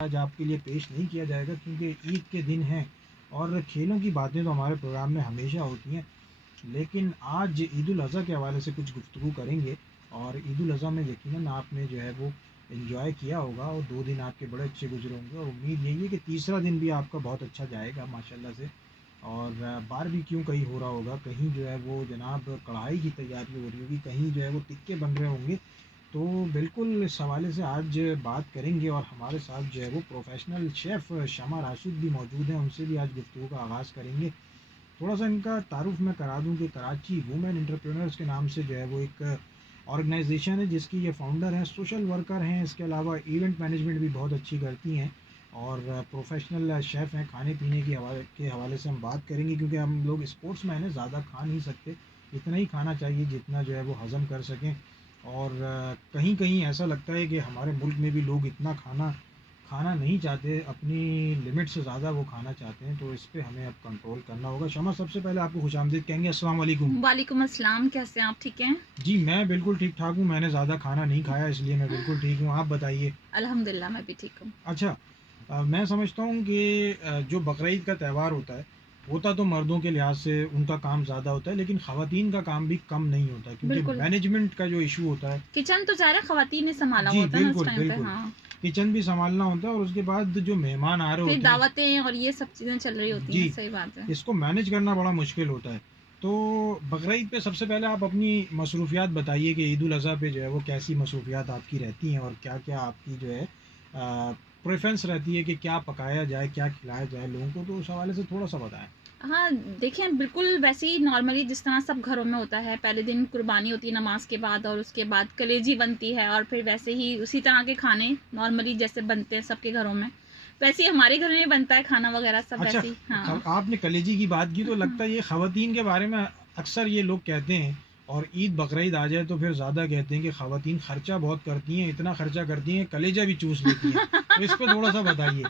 आज आपके लिए पेश नहीं किया जाएगा क्योंकि ईद के दिन हैं और खेलों की बातें तो हमारे प्रोग्राम में हमेशा होती हैं। लेकिन आज ईद उल अज़हा के हवाले से कुछ गुफ्तगू करेंगे और ईद उल अज़हा में यकीनन आपने जो है वो एंजॉय किया होगा और 2 दिन आपके बड़े अच्छे गुजरे होंगे और उम्मीद यही है कि तीसरा दिन भी आपका बहुत अच्छा जाएगा माशाल्लाह से। और बारबेक्यू कहीं हो रहा होगा, कहीं जो है वो जनाब कढ़ाई की तैयारी हो रही होगी, कहीं जो है वो टिक्के बन रहे होंगे। तो बिल्कुल इस हवाले से आज बात करेंगे और हमारे साथ जो है वो प्रोफेशनल शेफ़ शमा राशिद भी मौजूद हैं, उनसे भी आज गुफ्तगू का आगाज़ करेंगे। थोड़ा सा इनका तारुफ मैं करा दूं कि कराची वुमेन एंटरप्रेन्योर्स के नाम से जो है वो एक ऑर्गेनाइजेशन है जिसकी ये फाउंडर हैं, सोशल वर्कर हैं, इसके अलावा इवेंट मैनेजमेंट भी बहुत अच्छी करती हैं और प्रोफेशनल शेफ़ हैं। खाने पीने के हवाले से हम बात करेंगे क्योंकि हम लोग स्पोर्ट्स मैन हैं, ज़्यादा खा नहीं सकते, इतना ही खाना चाहिए जितना जो है वो हज़म कर सकें। और कहीं कहीं ऐसा लगता है कि हमारे मुल्क में भी लोग इतना खाना खाना नहीं चाहते, अपनी लिमिट से ज़्यादा वो खाना चाहते हैं, तो इस पे हमें अब कंट्रोल करना होगा। शमा, सबसे पहले आपको खुशामदीद कहेंगे, अस्सलाम वालेकुम। वालेकुम अस्सलाम, कैसे हैं आप? ठीक हैं? जी, मैं बिल्कुल ठीक-ठाक हूँ, मैंने ज़्यादा खाना नहीं खाया इसलिए मैं बिल्कुल ठीक हूँ, आप बताइए? अल्हम्दुलिल्लाह मैं भी ठीक हूँ। अच्छा, मैं समझता हूँ कि जो बकरीद का त्यौहार होता तो मर्दों के लिहाज से उनका काम ज़्यादा होता है, लेकिन ख़वातीन का काम भी कम नहीं होता क्योंकि बिल्कुल, मैनेजमेंट का जो इशू होता है। किचन तो ज़ाहिर है ख़वातीन ने सँभाला जी, हुआ होता है ना उस बिल्कुल, टाइम पे। बिल्कुल। हाँ, किचन भी सँभालना होता है और उसके बाद जो मेहमान आ रहे फिर होते हैं। दावतें और ये सब चीज़ें चल रही होती जी, हैं, सही बात है। इसको मैनेज करना बड़ा मुश्किल होता है। तो बकरीद पे सबसे पहले आप अपनी मसरूफ़ियात बताइए कि ईद उल अज़हा पे जो है वो कैसी मसरूफ़ियात आपकी रहती हैं और क्या-क्या आपकी जो है प्रेफ़रेंस रहती है कि क्या पकाया जाए, क्या खिलाया जाए लोगों को? तो उस हवाले से थोड़ा-सा बताएँ। हाँ, देखिए बिल्कुल वैसे ही नॉर्मली जिस तरह सब घरों में होता है, पहले दिन कुर्बानी होती है नमाज़ के बाद और उसके बाद कलेजी बनती है और फिर वैसे ही उसी तरह के खाने नॉर्मली जैसे बनते हैं सबके घरों में, वैसे ही हमारे घर में भी बनता है खाना वग़ैरह सब अच्छा, वैसे ही। हाँ। आपने कलेजी की बात की तो लगता है ये ख़वातीन के बारे में अक्सर ये लोग कहते हैं और ईद बकरीद आ जाए तो फिर ज़्यादा कहते हैं कि ख़वातीन खर्चा बहुत करती हैं, इतना खर्चा करती हैं, कलेजा भी चूस लेती हैं। तो इस पे थोड़ा-सा बताइए।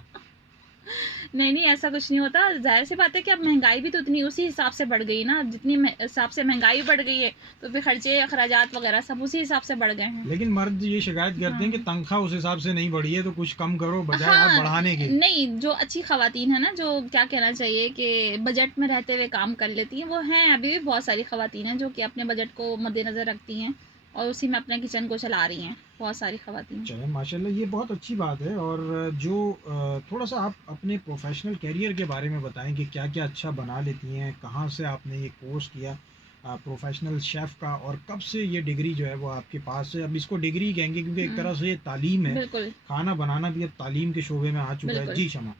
नहीं, नहीं ऐसा कुछ नहीं होता। ज़ाहिर-सी बात है कि अब महँगाई भी तो उतनी उसी हिसाब से बढ़ गई ना, जितनी हिसाब से महँगाई बढ़ गई है, तो फिर खर्चे, अखराजात वग़ैरह सब उसी हिसाब से बढ़ गए हैं। लेकिन मर्द ये शिकायत करते हैं कि हाँ। तनख्वाह उस हिसाब से नहीं बढ़ी है तो कुछ कम करो बजाय आप हाँ, बढ़ाने के। नहीं जो अच्छी ख़वातीन हैं ना, जो क्या कहना चाहिए कि बजट में रहते हुए काम कर लेती हैं, वो हैं अभी भी बहुत सारी ख़वातीन हैं जो कि अपने बजट को मद्देनज़र रखती हैं और उसी में अपने किचन को चला रही हैं, बहुत सारी ख़वातीन। चलें माशाल्लाह ये बहुत अच्छी बात है। और जो थोड़ा-सा आप अपने प्रोफ़ेशनल करियर के बारे में बताएँ कि क्या-क्या अच्छा बना लेती हैं? कहाँ से आपने ये कोर्स किया प्रोफ़ेशनल शेफ़ का और कब से ये डिग्री जो है वो आपके पास है? अब इसको डिग्री ही कहेंगे क्योंकि एक हुँ, तरह से ये तालीम है। बिल्कुल, खाना बनाना भी अब तालीम के शोबे में आ चुका है। बिल्कुल। जी, शमा।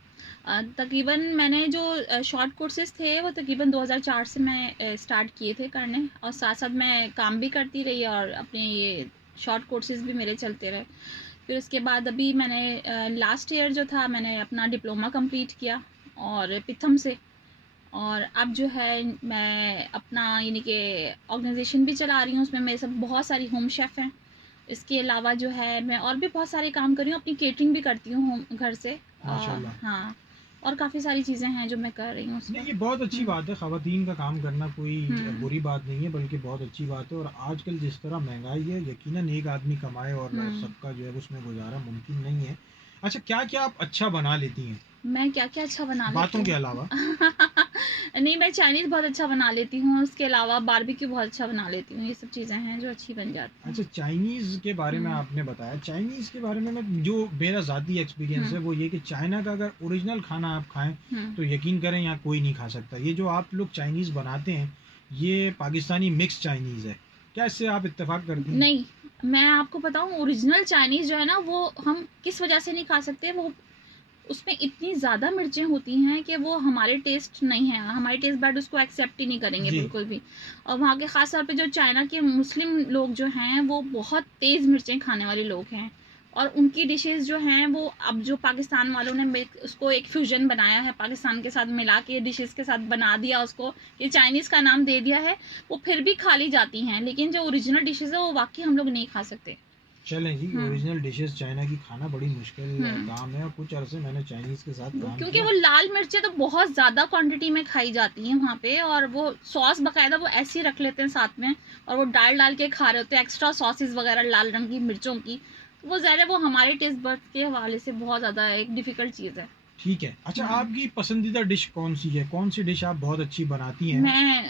तकरीबन मैंने जो शॉर्ट कोर्सेज़ थे वो तकरीबन 2004 से मैं स्टार्ट किए थे करने और साथ-साथ मैं काम भी करती रही और अपने ये शॉर्ट कोर्सेज़ भी मेरे चलते रहे। फिर उसके बाद अभी मैंने लास्ट ईयर जो था मैंने अपना डिप्लोमा कंप्लीट किया और पिथम से और अब जो है मैं अपना यानी कि ऑर्गेनाइजेशन भी चला रही हूँ, उसमें मेरे सब बहुत सारी होम शेफ़ हैं। इसके अलावा जो है मैं और भी बहुत सारे काम कर रही हूँ, अपनी केटरिंग भी करती हूँ होम घर से। माशाल्लाह। हाँ, और काफ़ी सारी चीज़ें हैं जो मैं कर रही हूँ नहीं, उसमें। ये बहुत अच्छी हुँ, बात है, ख़वातीन का काम करना कोई हुँ, बुरी बात नहीं है बल्कि बहुत अच्छी बात है। और आजकल जिस तरह महँगाई है यकीनन एक आदमी कमाए और हुँ। सबका जो है उसमें गुज़ारा मुमकिन नहीं है। अच्छा, क्या-क्या आप अच्छा बना लेती हैं? मैं क्या-क्या अच्छा बना लेती बातों के हूँ? अलावा? नहीं, मैं चाइनीज़ बहुत अच्छा बना लेती हूँ, उसके अलावा बारबेक्यू बहुत अच्छा बना लेती हूँ। ये सब चीज़ें हैं जो अच्छी बन जाती हैं। अच्छा, चाइनीज़ के बारे में हुँ, आपने बताया। चाइनीज़ के बारे में मैं जो मेरा ज़ाती एक्सपीरियंस हुँ, है वो ये कि चाइना का अगर ओरिजिनल खाना आप खाएँ हुँ। तो यकीन करें यहाँ कोई नहीं खा सकता। ये जो आप लोग चाइनीज़ बनाते हैं, ये पाकिस्तानी मिक्स चाइनीज़ है। क्या इससे आप इत्तेफ़ाक करती हैं? नहीं, मैं आपको बताऊँ ओरिजिनल चाइनीज़ जो है ना वो हम किस वजह से नहीं खा सकते वो उसमें इतनी ज़्यादा मिर्चें होती हैं कि वो हमारे टेस्ट नहीं है, हमारे टेस्ट बड उसको एक्सेप्ट ही नहीं करेंगे जी। बिल्कुल भी। और वहाँ के ख़ास तौर पे जो चाइना के मुस्लिम लोग जो हैं वो बहुत तेज़ मिर्चें खाने वाले लोग हैं और उनकी डिशेज़ जो हैं वो अब जो पाकिस्तान वालों ने उसको एक फ्यूजन बनाया है, पाकिस्तान के साथ मिला के डिशेज़ के साथ बना दिया उसको, ये चाइनीज़ का नाम दे दिया है, वो फिर भी खा ली जाती हैं, लेकिन जो ओरिजिनल डिशेज़ है वो वाक़ई हम लोग नहीं खा सकते। चलें जी, हुँ, ओरिजिनल डिशेज़ चाइना की खाना बड़ी मुश्किल हुँ। काम है और कुछ अरसे मैंने चाइनीज़ के साथ काम क्योंकि किया। वो लाल मिर्चें तो बहुत ज़्यादा क्वांटिटी में खाई जाती हैं वहाँ पे और वो सॉस बाकायदा वो ऐसे ही रख लेते हैं साथ में और वो डाल-डाल के खा रहे होते हैं एक्स्ट्रा सॉसेस वगैरह लाल रंग की मिर्चों की। तो वो ज़ाहिर है वो हमारे टेस्ट बड्स के हवाले से बहुत ज़्यादा एक डिफ़िकल्ट चीज़ है। ठीक है। अच्छा, हुँ। आपकी पसंदीदा डिश कौन-सी है? कौन-सी डिश आप बहुत अच्छी बनाती हैं? मैं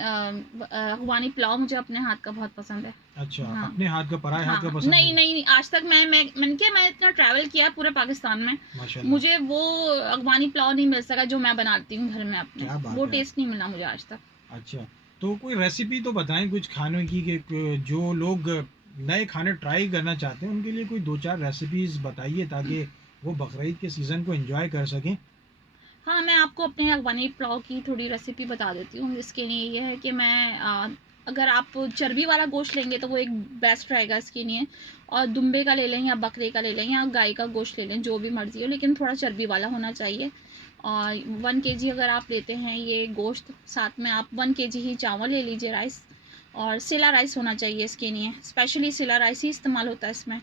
अफ़गानी पुलाव मुझे अपने हाथ का बहुत पसंद है। अच्छा, हाँ। अपने हाथ का, पराए हाथ का हाँ, पसंद नहीं, नहीं? नहीं, आज तक मैंने क्या मैं इतना ट्रैवल किया है पूरे पाकिस्तान में, माशाल्लाह, मुझे वो अफ़गानी पुलाव नहीं मिल सका जो मैं बनाती हूँ घर में अपने, क्या वो बात है! टेस्ट नहीं मिला मुझे आज तक। अच्छा, तो कोई रेसिपी तो बताएँ कुछ खाने की, कि क जो लोग नए खाने ट्राई करना चाहते हैं, उनके लिए कोई 2-4 रेसिपीज़ बताइए, ताकि वो बकरीद के सीज़न को एन्जॉय कर सकें। हाँ, मैं आपको अपने अफ़गानी पुलाव की थोड़ी रेसिपी बता देती हूँ। इसके लिए ये है कि अगर आप चर्बी वाला गोश्त लेंगे तो वो एक बेस्ट रहेगा इसके लिए, और दुम्बे का ले लें या बकरे का ले लें या गाय का गोश्त ले लें, जो भी मर्ज़ी हो, लेकिन थोड़ा चर्बी वाला होना चाहिए। और 1 केजी अगर आप लेते हैं ये गोश्त, साथ में आप 1 केजी ही चावल ले लीजिए, राइस, और सिला राइस होना चाहिए इसके लिए, स्पेशली सिला राइस ही इस्तेमाल होता है इसमें।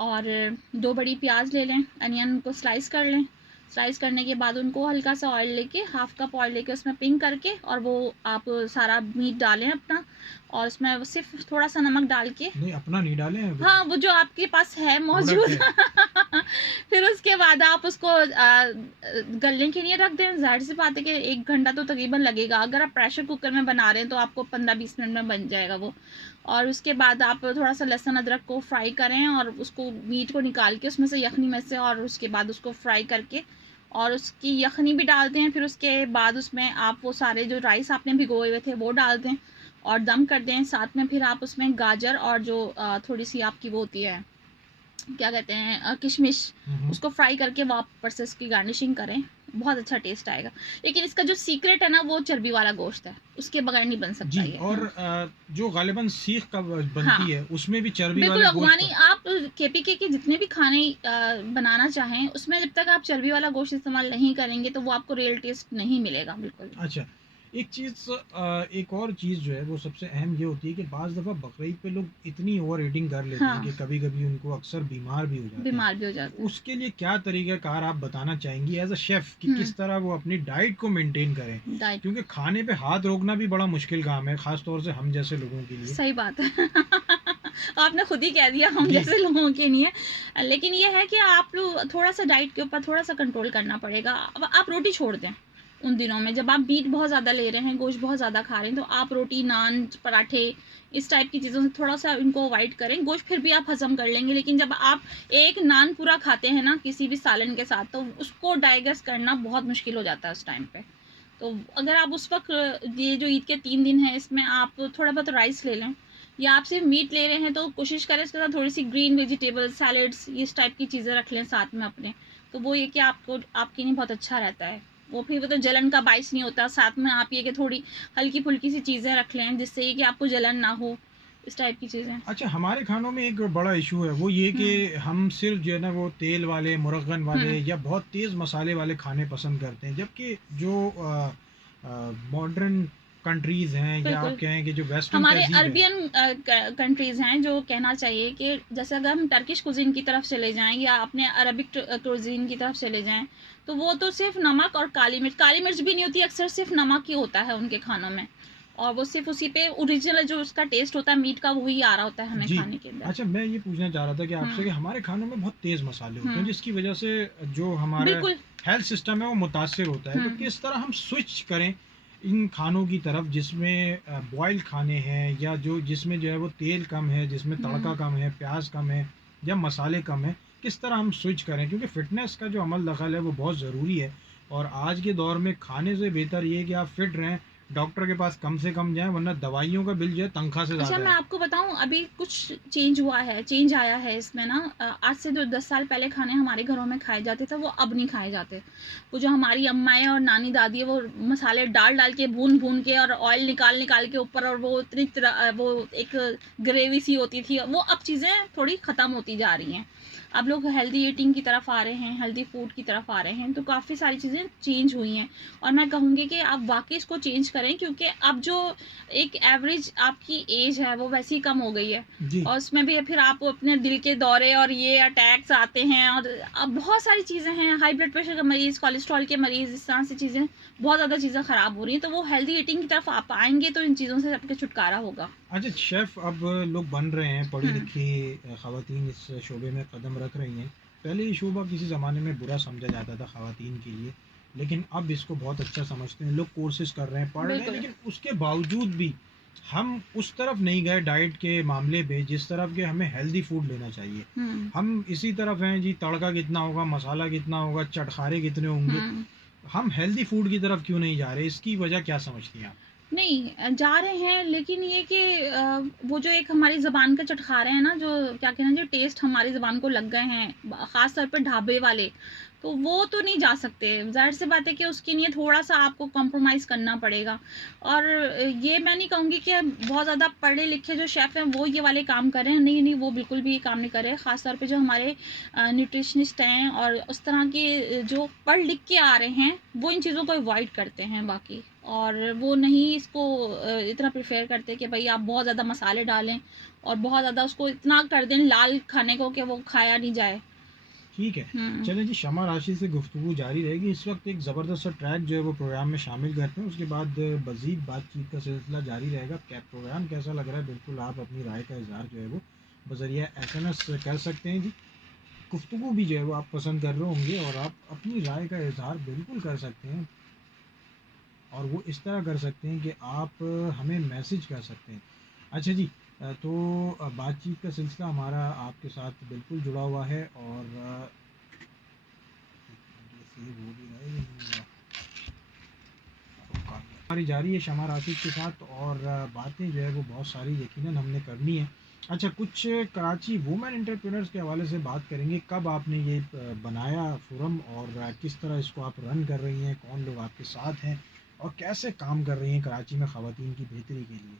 और 2 बड़ी प्याज ले लें, अनियन को स्लाइस कर लें। स्लाइस करने के बाद उनको हल्का सा ऑयल लेके, हाफ कप ऑयल लेके उसमें पिंक करके, और वो आप सारा मीट डालें अपना, और उसमें सिर्फ थोड़ा सा नमक डाल के, नहीं, अपना नहीं डालें, हाँ, वो जो आपके पास है प्रोडक्ट मौजूद। है। फिर उसके बाद आप उसको गलने के लिए रख दें। ज़ाहिर सी बात है कि 1 घंटा तो तकरीबन लगेगा। अगर आप प्रेशर कुकर में बना रहे हैं तो आपको 15-20 मिनट में बन जाएगा वो। और उसके बाद आप थोड़ा सा लहसुन अदरक को फ्राई करें, और उसको मीट को निकाल के उसमें से, यखनी में से, और उसके बाद उसको फ्राई करके और उसकी यखनी भी डालते हैं। फिर उसके बाद उसमें आप वो सारे जो राइस आपने भिगोए हुए थे वो डाल दें और दम कर दें। साथ में फिर आप उसमें गाजर और जो थोड़ी सी आपकी वो होती है, क्या कहते हैं, किशमिश, हुँ, हुँ। उसको फ्राई करके वो आप ऊपर से उसकी गार्निशिंग करें, बहुत अच्छा टेस्ट आएगा। लेकिन इसका जो सीक्रेट है ना, वो चर्बी वाला गोश्त है, उसके बगैर नहीं बन सकता जी, ये। और हाँ। जो ग़ालिबन सीख कब बनती हाँ, है, उसमें भी चर्बी बिल्कुल वाले गोश्त अफ़गानी का? आप केपीके के जितने भी खाने बनाना चाहें, उसमें जब तक आप चर्बी वाला गोश्त इस्तेमाल नहीं करेंगे तो वो आपको रियल टेस्ट नहीं मिलेगा बिल्कुल भी। अच्छा, एक और चीज़ जो है वो सबसे अहम ये होती है कि बाज़ दफ़ा बकरीद पे लोग इतनी ओवर ईटिंग कर लेते हैं हाँ, कि कभी-कभी उनको अक्सर बीमार भी हो जाते हैं। बीमार भी हो तो जाते हैं। उसके लिए क्या तरीक़ाकार आप बताना चाहेंगी एज़ अ शेफ़, कि हुँ, किस तरह वो अपनी डाइट को मेंटेन करें? डाइट क्योंकि खाने पे हाथ रोकना भी बड़ा मुश्किल काम है, ख़ास तौर से हम जैसे लोगों के लिए। सही बात है। आपने खुद ही कह दिया हम जी, जैसे लोगों के लिए। लेकिन ये है कि आप थोड़ा-सा डाइट के ऊपर थोड़ा-सा कंट्रोल करना पड़ेगा। अब आप रोटी छोड़ दें उन दिनों में, जब आप मीट बहुत ज़्यादा ले रहे हैं, गोश्त बहुत ज़्यादा खा रहे हैं, तो आप रोटी, नान, पराठे, इस टाइप की चीज़ों से थोड़ा-सा इनको अवॉइड करें। गोश्त फिर भी आप हज़म कर लेंगे, लेकिन जब आप एक नान पूरा खाते हैं ना किसी भी सालन के साथ, तो उसको डाइजेस्ट करना बहुत मुश्किल हो जाता है उस टाइम पे। तो अगर आप उस वक़्त, ये जो ईद के 3 दिन हैं, इसमें आप थोड़ा बहुत राइस ले लें, या आप सिर्फ़ मीट ले रहे हैं तो कोशिश करें इसके साथ थोड़ी-सी ग्रीन वेजिटेबल्स, सैलेड्स, इस टाइप की चीज़ें रख लें साथ में अपने। तो वो ये कि आपको आपके लिए बहुत अच्छा रहता है। वो तो जलन का बाइस नहीं होता। साथ में आप ये कि थोड़ी हल्की-फुल्की सी चीज़ें रख लें, जिससे ये कि आपको जलन ना हो, इस टाइप की चीज़ें। अच्छा, हमारे खानों में एक बड़ा इशू है, वो ये कि हुँ, हम सिर्फ़ जो है ना वो तेल वाले, मुरग़्ग़न वाले हुँ, या बहुत तेज़ मसाले वाले खाने पसंद करते हैं। जबकि जो मॉडर्न कंट्रीज़ हैं, या आप बिल्कुल। कहें कि जो वेस्टर्न हमारे तहज़ीब है। अरबियन कंट्रीज़ हैं, जो कहना चाहिए कि जैसे अगर हम टर्किश कुज़ीन की तरफ चले जाएँ या अपने अरबिक कुज़ीन की तरफ चले जाएँ, तो वो तो सिर्फ़ नमक और काली मिर्च भी नहीं होती, अक्सर सिर्फ़ नमक ही होता है उनके खानों में। और वो सिर्फ़ उसी पे ओरिजिनल जो उसका टेस्ट होता है मीट का, वही आ रहा होता है हमें जी। खाने के अंदर। अच्छा, मैं ये पूछना चाह रहा था कि आपसे, कि हुँ, हमारे खानों में बहुत तेज़ मसाले होते हैं, हुँ। जिसकी वज़ह से जो हमारा बिल्कुल। हेल्थ सिस्टम है वो मुतासिर होता है। हुँ, तो किस तरह हम स्विच करें इन खानों की तरफ, जिसमें बॉइल्ड खाने हैं, या जो जिसमें जो है वो तेल कम है, जिसमें तड़का हुँ। कम है, प्याज़ कम है, या मसाले कम हैं? किस तरह हम स्विच करें? क्योंकि फ़िटनेस का जो अमल दखल है वो बहुत ज़रूरी है, और आज के दौर में खाने से बेहतर ये है कि आप फ़िट रहें, डॉक्टर के पास कम से कम जाएँ, वरना दवाइयों का बिल जो है तनख्वाह से अच्छा, ज़्यादा मैं है। आपको बताऊँ, अभी कुछ चेंज आया है इसमें ना। आज से जो 10 साल पहले खाने हमारे घरों में खाए जाते थे, वो अब नहीं खाए जाते। वो जो हमारी अम्माएँ और नानी दादी है, वो मसाले डाल-डाल के, भून-भून के, और ऑयल निकाल-निकाल के ऊपर, और वो इतनी वो एक ग्रेवी सी होती थी, वो अब चीज़ें थोड़ी ख़त्म होती जा रही हैं। अब लोग हेल्दी ईटिंग की तरफ आ रहे हैं, हेल्दी फूड की तरफ आ रहे हैं, तो काफ़ी सारी चीज़ें चेंज हुई हैं। और मैं कहूँगी कि आप वाक़ई इसको चेंज करें, क्योंकि अब जो एक एवरेज आपकी एज है वो वैसे ही कम हो गई है, जी। और उसमें भी फिर आप अपने दिल के दौरे और ये अटैक्स आते हैं, और अब बहुत सारी चीज़ें हैं, हाई ब्लड प्रेशर का मरीज़, कोलेस्ट्रॉल के मरीज़, इस तरह से चीज़ें, बहुत ज़्यादा चीज़ें ख़राब हो रही हैं। तो वो हेल्दी ईटिंग की तरफ आप आएँगे तो इन चीज़ों से आपका छुटकारा होगा। अच्छा शेफ़, अब लोग बन रहे हैं, हुँ, पढ़ी-लिखी ख़वातीन इस शोबे में कदम रख रही हैं। पहले ये शोबा किसी ज़माने में बुरा समझा जाता था ख़वातीन के लिए, लेकिन अब इसको बहुत अच्छा समझते हैं। लोग कोर्सेज़ कर रहे हैं, पढ़ रहे हैं, बिल्कुल। लेकिन उसके बावजूद भी हम उस तरफ नहीं गए डाइट के मामले में जिस तरफ के हमें हेल्दी फूड लेना चाहिए। हुँ, हम इसी तरफ हैं जी, तड़का कितना होगा, मसाला कितना होगा, चटखारे कितने होंगे। हुँ। हम हेल्दी फूड की तरफ क्यों नहीं जा रहे? इसकी वजह क्या समझती हैं आप? नहीं जा रहे हैं, लेकिन ये कि वो जो एक हमारी ज़ुबान का चटखारे हैं ना, जो क्या कहना, जो टेस्ट हमारी ज़ुबान को लग गए हैं, ख़ास तौर पे ढाबे वाले, तो वो तो नहीं जा सकते। ज़ाहिर-सी बात है कि उसके लिए थोड़ा-सा आपको कॉम्प्रोमाइज़ करना पड़ेगा। और ये मैं नहीं कहूँगी कि बहुत ज़्यादा पढ़े-लिखे जो शेफ़ हैं वो ये वाले काम कर रहे हैं। नहीं, नहीं, वो बिल्कुल भी ये काम नहीं कर रहे हैं। ख़ास तौर पे जो हमारे न्यूट्रिशनिस्ट हैं और उस तरह के जो पढ़ लिख के आ रहे हैं, वो इन चीज़ों को अवॉइड करते हैं बाकी। और वो नहीं इसको इतना प्रेफ़र करते कि भई आप बहुत ज़्यादा मसाले डालें और बहुत ज़्यादा उसको इतना कर दें लाल खाने को कि वो खाया नहीं जाए। ठीक है। हुँ। चलें जी, शमा राशि से गुफ्तगू जारी रहेगी। इस वक़्त एक ज़बरदस्त सा ट्रैक जो है वो प्रोग्राम में शामिल करते हैं, उसके बाद मज़ीद बातचीत का सिलसिला जारी रहेगा। क्या प्रोग्राम कैसा लग रहा है, बिल्कुल आप अपनी राय का इज़हार जो है वो बज़रिया एसएमएस कर सकते हैं जी। गुफ्तगू भी जो है वो आप पसंद कर रहे होंगे और आप अपनी राय का इज़हार बिल्कुल कर सकते हैं, और वो इस तरह कर सकते हैं कि आप हमें मैसेज कर सकते हैं। अच्छा जी, तो बातचीत का सिलसिला हमारा आपके साथ बिल्कुल जुड़ा हुआ है, और ये सेव हो भी रहा है या नहीं हुआ? हमारी जारी है शमा राशिद के साथ, और बातें जो है वो बहुत सारी यकीनन हमने करनी है। अच्छा, कुछ कराची वुमेन एंटरप्रेन्योर्स के हवाले से बात करेंगे। कब आपने ये बनाया फोरम, और किस तरह इसको आप रन कर रही हैं, कौन लोग आपके साथ हैं, और कैसे काम कर रही हैं कराची में ख़वातीन की बेहतरी के लिए?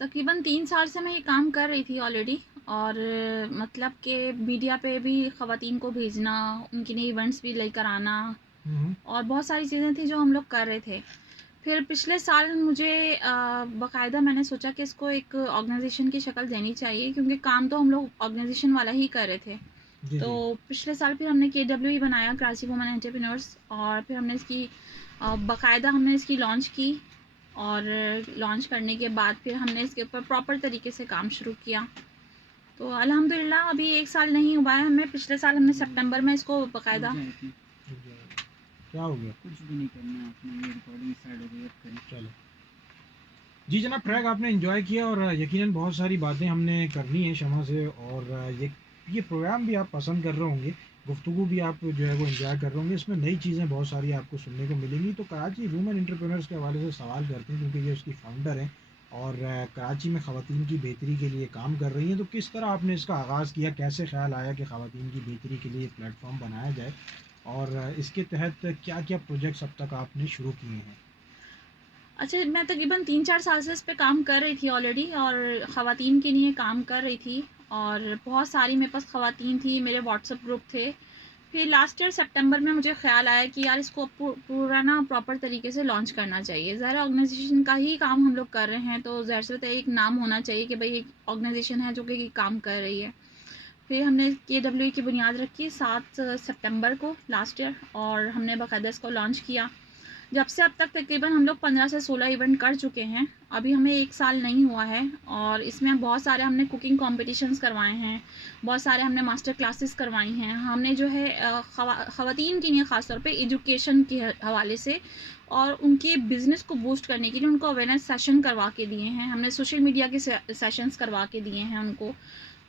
तकरीबन 3 साल से मैं ये काम कर रही थी ऑलरेडी। और मतलब कि मीडिया पे भी ख़वातीन को भेजना, उनके लिए इवेंट्स भी लेकर आना, हम्म। और बहुत सारी चीज़ें थी जो हम लोग कर रहे थे। फिर पिछले साल मुझे बाकायदा मैंने सोचा कि इसको एक ऑर्गेनाइजेशन की शक्ल देनी चाहिए, क्योंकि काम तो हम लोग ऑर्गेनाइजेशन वाला ही कर रहे थे। जी तो जी। पिछले साल फिर हमने KWE बनाया, कराची वुमेन एंटरप्रेन्योर्स, और फिर हमने इसकी बाकायदा हमने इसकी लॉन्च की। और लॉन्च करने के बाद फिर हमने इसके ऊपर प्रॉपर तरीके से काम शुरू किया। तो अल्हम्दुलिल्लाह अभी 1 साल नहीं हुआ है हमें। पिछले साल हमने सितंबर में इसको बाकायदा। रुक जाएगा। क्या हो गया? कुछ भी नहीं करना है आपने, ये रिकॉर्डिंग साइड हो गई, अब करें। चलो जी जनाब, ट्रैक आपने एंजॉय किया, और यकीनन बहुत सारी बातें हमने करनी है शमा से, और ये प्रोग्राम भी आप पसंद कर रहे होंगे, गुफ्तगू भी आप जो है वो एंजॉय कर रहे होंगे। इसमें नई चीज़ें बहुत सारी आपको सुनने को मिलेंगी। तो कराची वुमेन एंटरप्रेन्योर्स के हवाले से सवाल करते हैं, क्योंकि ये उसकी फाउंडर हैं, और कराची में ख़वातीन की बेहतरी के लिए काम कर रही हैं। तो किस तरह आपने इसका आगाज़ किया, कैसे ख्याल आया कि ख़वातीन की बेहतरी के लिए प्लेटफॉर्म बनाया जाए, और इसके तहत क्या क्या प्रोजेक्ट्स अब तक आपने शुरू किए हैं? अच्छा, मैं तकरीबन 3-4 साल से इस पे काम कर रही थी ऑलरेडी, और ख़वातीन के लिए काम कर रही थी। और बहुत सारी मेरे पास ख़वातीन थी, मेरे व्हाट्सएप ग्रुप थे। फिर लास्ट ईयर सितंबर में मुझे ख़्याल आया कि यार इसको पूरा ना प्रॉपर तरीके से लॉन्च करना चाहिए। ज़ाहिर ऑर्गेनाइजेशन का ही काम हम लोग कर रहे हैं, तो ज़ाहिर सी बात है एक नाम होना चाहिए कि भाई एक ऑर्गेनाइजेशन है जो कि काम कर रही है। फिर हमने KWE की बुनियाद रखी 7 सितंबर को लास्ट ईयर, और हमने बाकायदा इसको लॉन्च किया। जब से अब तक तकरीबन हम लोग 15 से 16 इवेंट कर चुके हैं। अभी हमें 1 साल नहीं हुआ है, और इसमें बहुत सारे हमने कुकिंग कॉम्पिटिशन्स करवाए हैं, बहुत सारे हमने मास्टर क्लासेस करवाई हैं। हमने जो है ख़वातीन के लिए ख़ास तौर पे एजुकेशन के हवाले से और उनके बिज़नेस को बूस्ट करने के लिए उनको अवेयरनेस सेशन करवा के दिए हैं। हमने सोशल मीडिया के सेशंस करवा के दिए हैं उनको।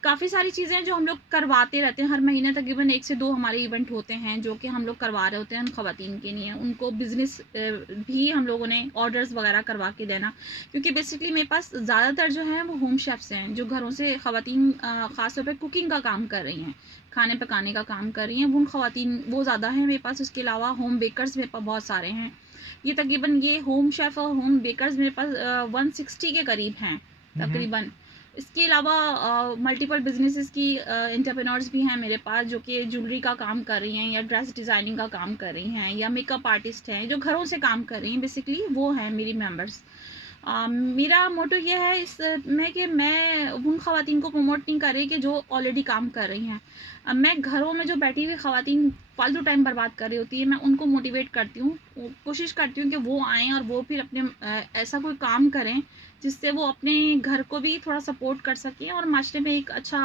काफ़ी सारी चीज़ें जो हम लोग करवाते रहते हैं, हर महीने तकरीबन 1 से 2 हमारे इवेंट होते हैं जो कि हम लोग करवा रहे होते हैं उन ख़वातीन के लिए। उनको बिज़नेस भी हम लोगों ने ऑर्डर्स वगैरह करवा के देना, क्योंकि बेसिकली मेरे पास ज़्यादातर जो हैं वो होम शेफ़्स हैं, जो घरों से ख़वातीन ख़ास तौर पे कुकिंग का काम कर रही हैं, खाने पकाने का काम कर रही हैं। उन ख़वातीन वो ज़्यादा हैं मेरे पास। उसके अलावा होम बेकर्स मेरे पास बहुत सारे हैं। ये तकरीबन ये होम शेफ़ और होम बेकर्स मेरे पास 160 के करीब हैं हम्म। तकरीबन। इसके अलावा मल्टीपल बिजनेसेस की एंटरप्रेन्योर्स भी हैं मेरे पास, जो कि ज्वेलरी का काम कर रही हैं, या ड्रेस डिज़ाइनिंग का काम कर रही हैं, या मेकअप आर्टिस्ट हैं जो घरों से काम कर रही हैं। बेसिकली वो हैं मेरी मेंबर्स। मेरा मोटो ये है इस में कि मैं उन ख़वातीन को प्रमोट नहीं कर रही कि जो ऑलरेडी काम कर रही हैं। मैं घरों में जो बैठी हुई ख़वातीन फालतू टाइम बर्बाद कर रही होती है, मैं उनको मोटिवेट करती हूँ। कोशिश करती हूँ कि वो आएँ और वो फिर अपने ऐसा कोई काम करें जिससे वो अपने घर को भी थोड़ा सपोर्ट कर सकें और माशरे में एक अच्छा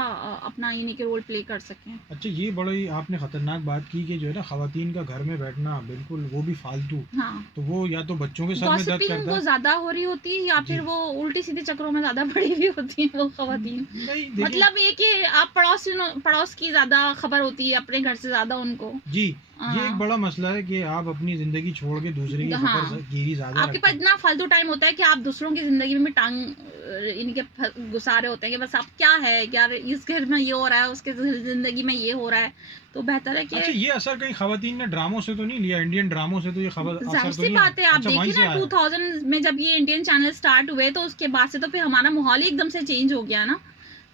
अपना यानी कि रोल प्ले कर सकें। अच्छा, ये बड़ी आपने ख़तरनाक बात की कि जो है ना ख़वातीन का घर में बैठना बिल्कुल, वो भी फालतू, हाँ, तो वो या तो बच्चों के सर में दर्द गॉसिपिंग करता वो है। ज़्यादा हो रही होती है या फिर जी। वो उल्टी-सीधे चक्करों में ज़्यादा पड़ी हुई होती हैं वो ख़वातीन। नहीं देखिए। मतलब ये कि आप पड़ोस की ज़्यादा खबर होती है अपने घर से ज़्यादा उनको। जी, ये एक हाँ, बड़ा मसला है कि आप अपनी ज़िंदगी छोड़ के दूसरे की ख़बर हाँ। गिरी ज़्यादा आपके रखते पास हैं। इतना फालतू टाइम होता है कि आप दूसरों की ज़िंदगी में भी टांग इनके घुसा रहे होते हैं कि बस आप क्या है, क्या इस घर में ये हो रहा है, उसके ज़िंदगी में ये हो रहा है। तो बेहतर है कि अच्छा, ये असर कहीं ख़वातीन ने ड्रामों से तो नहीं लिया? इंडियन ड्रामों से तो ये खबर असर तो ज़ाहिर-सी नहीं आया? बात है, आप अच्छा, वहीं देखिए से ना आया है। 2000 में जब ये इंडियन चैनल स्टार्ट हुए तो उसके बाद से तो फिर हमारा माहौल ही एकदम से चेंज हो गया ना।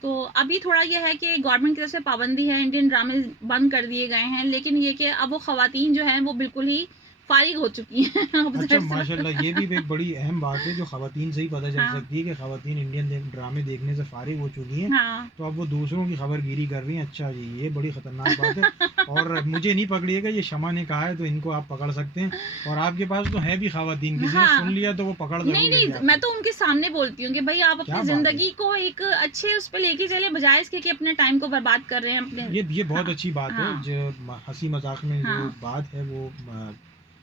तो अभी थोड़ा ये है कि गवर्नमेंट की तरफ से पाबंदी है, इंडियन ड्रामे बंद कर दिए गए हैं, लेकिन ये कि अब वो ख़वातीन जो हैं वो बिल्कुल ही फ़ारिग हो चुकी हैं। अब अच्छा, ज़ाहिर-सी माशाल्लाह, ये भी एक बड़ी अहम बात है जो ख़वातीन से ही पता चल हाँ, सकती है कि ख़वातीन इंडियन ड्रामे देखने से फ़ारिग हो चुकी हैं, हाँ। तो अब वो दूसरों की खबरगिरी कर रही हैं। अच्छा जी, ये बड़ी ख़तरनाक बात है। और मुझे नहीं पकड़िएगा, ये शमा ने कहा है तो इनको आप पकड़ सकते हैं, और आपके पास तो हैं भी ख़वातीन, किसी ने सुन हाँ। लिया तो वो पकड़ नहीं, ज़रूर लेगी नहीं, मैं आपको। तो उनके सामने बोलती हूँ कि भई आप क्या अपनी बात है! ज़िंदगी को एक अच्छे उस पे लेके चलें, बजाए इसके कि अपने टाइम को बर्बाद कर रहे हैं अपने। ये बहुत हाँ, अच्छी बात है। हाँ, जो हँसी मज़ाक में जो हाँ। बात है वो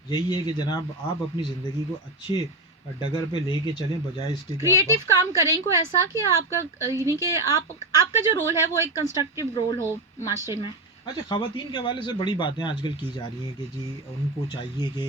यही है कि जनाब आप अपनी ज़िंदगी को अच्छे डगर पे लेके चलें, बजाए इसके कि आप क्रिएटिव वक़्त। काम करें कोई ऐसा कि आपका यानी कि आपका जो रोल है वो एक कंस्ट्रक्टिव रोल हो माशरे में। अच्छा, ख़वातीन के हवाले से बड़ी बातें आजकल की जा रही हैं कि जी उनको चाहिए कि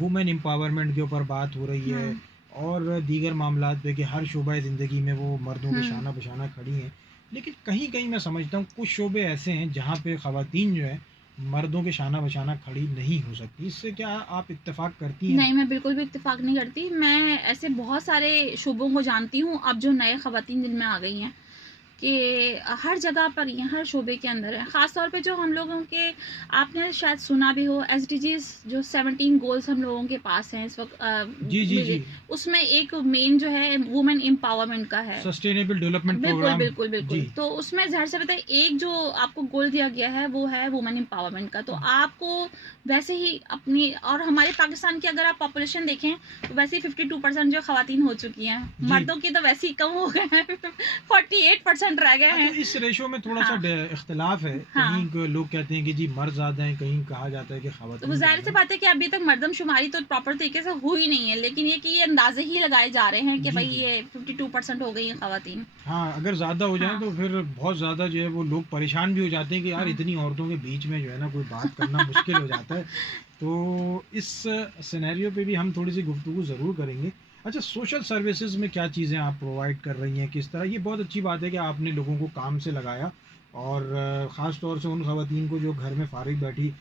वुमेन एम्पावरमेंट के ऊपर बात हो रही है, हुँ, और दीगर मामलात पे कि हर शोबा ज़िंदगी में वो मर्दों के हुँ। शाना बशाना खड़ी हैं। लेकिन कहीं-कहीं मैं समझता हूँ कुछ शोबे ऐसे हैं जहाँ पे ख़वातीन जो हैं मर्दों के शाना बशाना खड़ी नहीं हो सकती। इससे क्या आप इत्तेफ़ाक करती हैं? नहीं, मैं बिल्कुल भी इत्तेफ़ाक नहीं करती। मैं ऐसे बहुत सारे शोबों को जानती हूँ अब जो नए ख़वातीन जिनमें आ गई हैं। कि हर जगह पर ये हर शोबे के अंदर है। ख़ास तौर पे जो हम लोगों के आपने शायद सुना भी हो एसडीजीज़ जो 17 गोल्स हम लोगों के पास हैं इस वक़्त जी, जी, मिले जी। उसमें एक मेन जो है वुमेन एम्पावरमेंट का है। सस्टेनेबल डेवलपमेंट बिल्कुल, प्रोग्राम। बिल्कुल, जी। बिल्कुल। तो उसमें ज़ाहिर सी बात है एक जो आपको गोल दिया गया है वो है वुमेन एम्पावरमेंट का। तो आपको वैसे ही अपनी और हमारे पाकिस्तान की अगर आप पॉपुलेशन देखें तो वैसे ही 52% जो ख़वातीन हो चुकी हैं। जी। मर्दों की तो वैसे ही कम हो गए हैं 48% रह गए अच्छा, हैं। इस रेशो में थोड़ा-सा हाँ, इख्तिलाफ है। कहीं हाँ। लोग कहते हैं कि जी मर्द ज़्यादा हैं, कहीं कहा जाता है कि तो वो ख़वातीन ज़्यादा ज़ाहिर-सी हैं। बात है कि अभी तक मर्दमशुमारी तो प्रॉपर तरीके से हुई नहीं है, लेकिन ये कि ये अंदाज़े ही लगाए जा रहे हैं कि जी, भई जी। ये 52% हो गई हैं ख़वातीन। हाँ, अगर ज़्यादा हो जाएँ हाँ, तो फिर बहुत ज़्यादा जो है वो लोग परेशान भी हो जाते हैं कि यार हाँ। इतनी औरतों के बीच में जो है ना कोई बात करना मुश्किल हो जाता है। तो इस सिनेरियो पे भी हम थोड़ी-सी गुफ्तगू ज़रूर करेंगे। अच्छा, सोशल सर्विसेज़ में क्या चीज़ें आप प्रोवाइड कर रही हैं? किस तरह? ये बहुत अच्छी बात है कि आपने लोगों को काम से लगाया, और ख़ास तौर से उन ख़वातीन को जो घर में फ़ारिग बैठी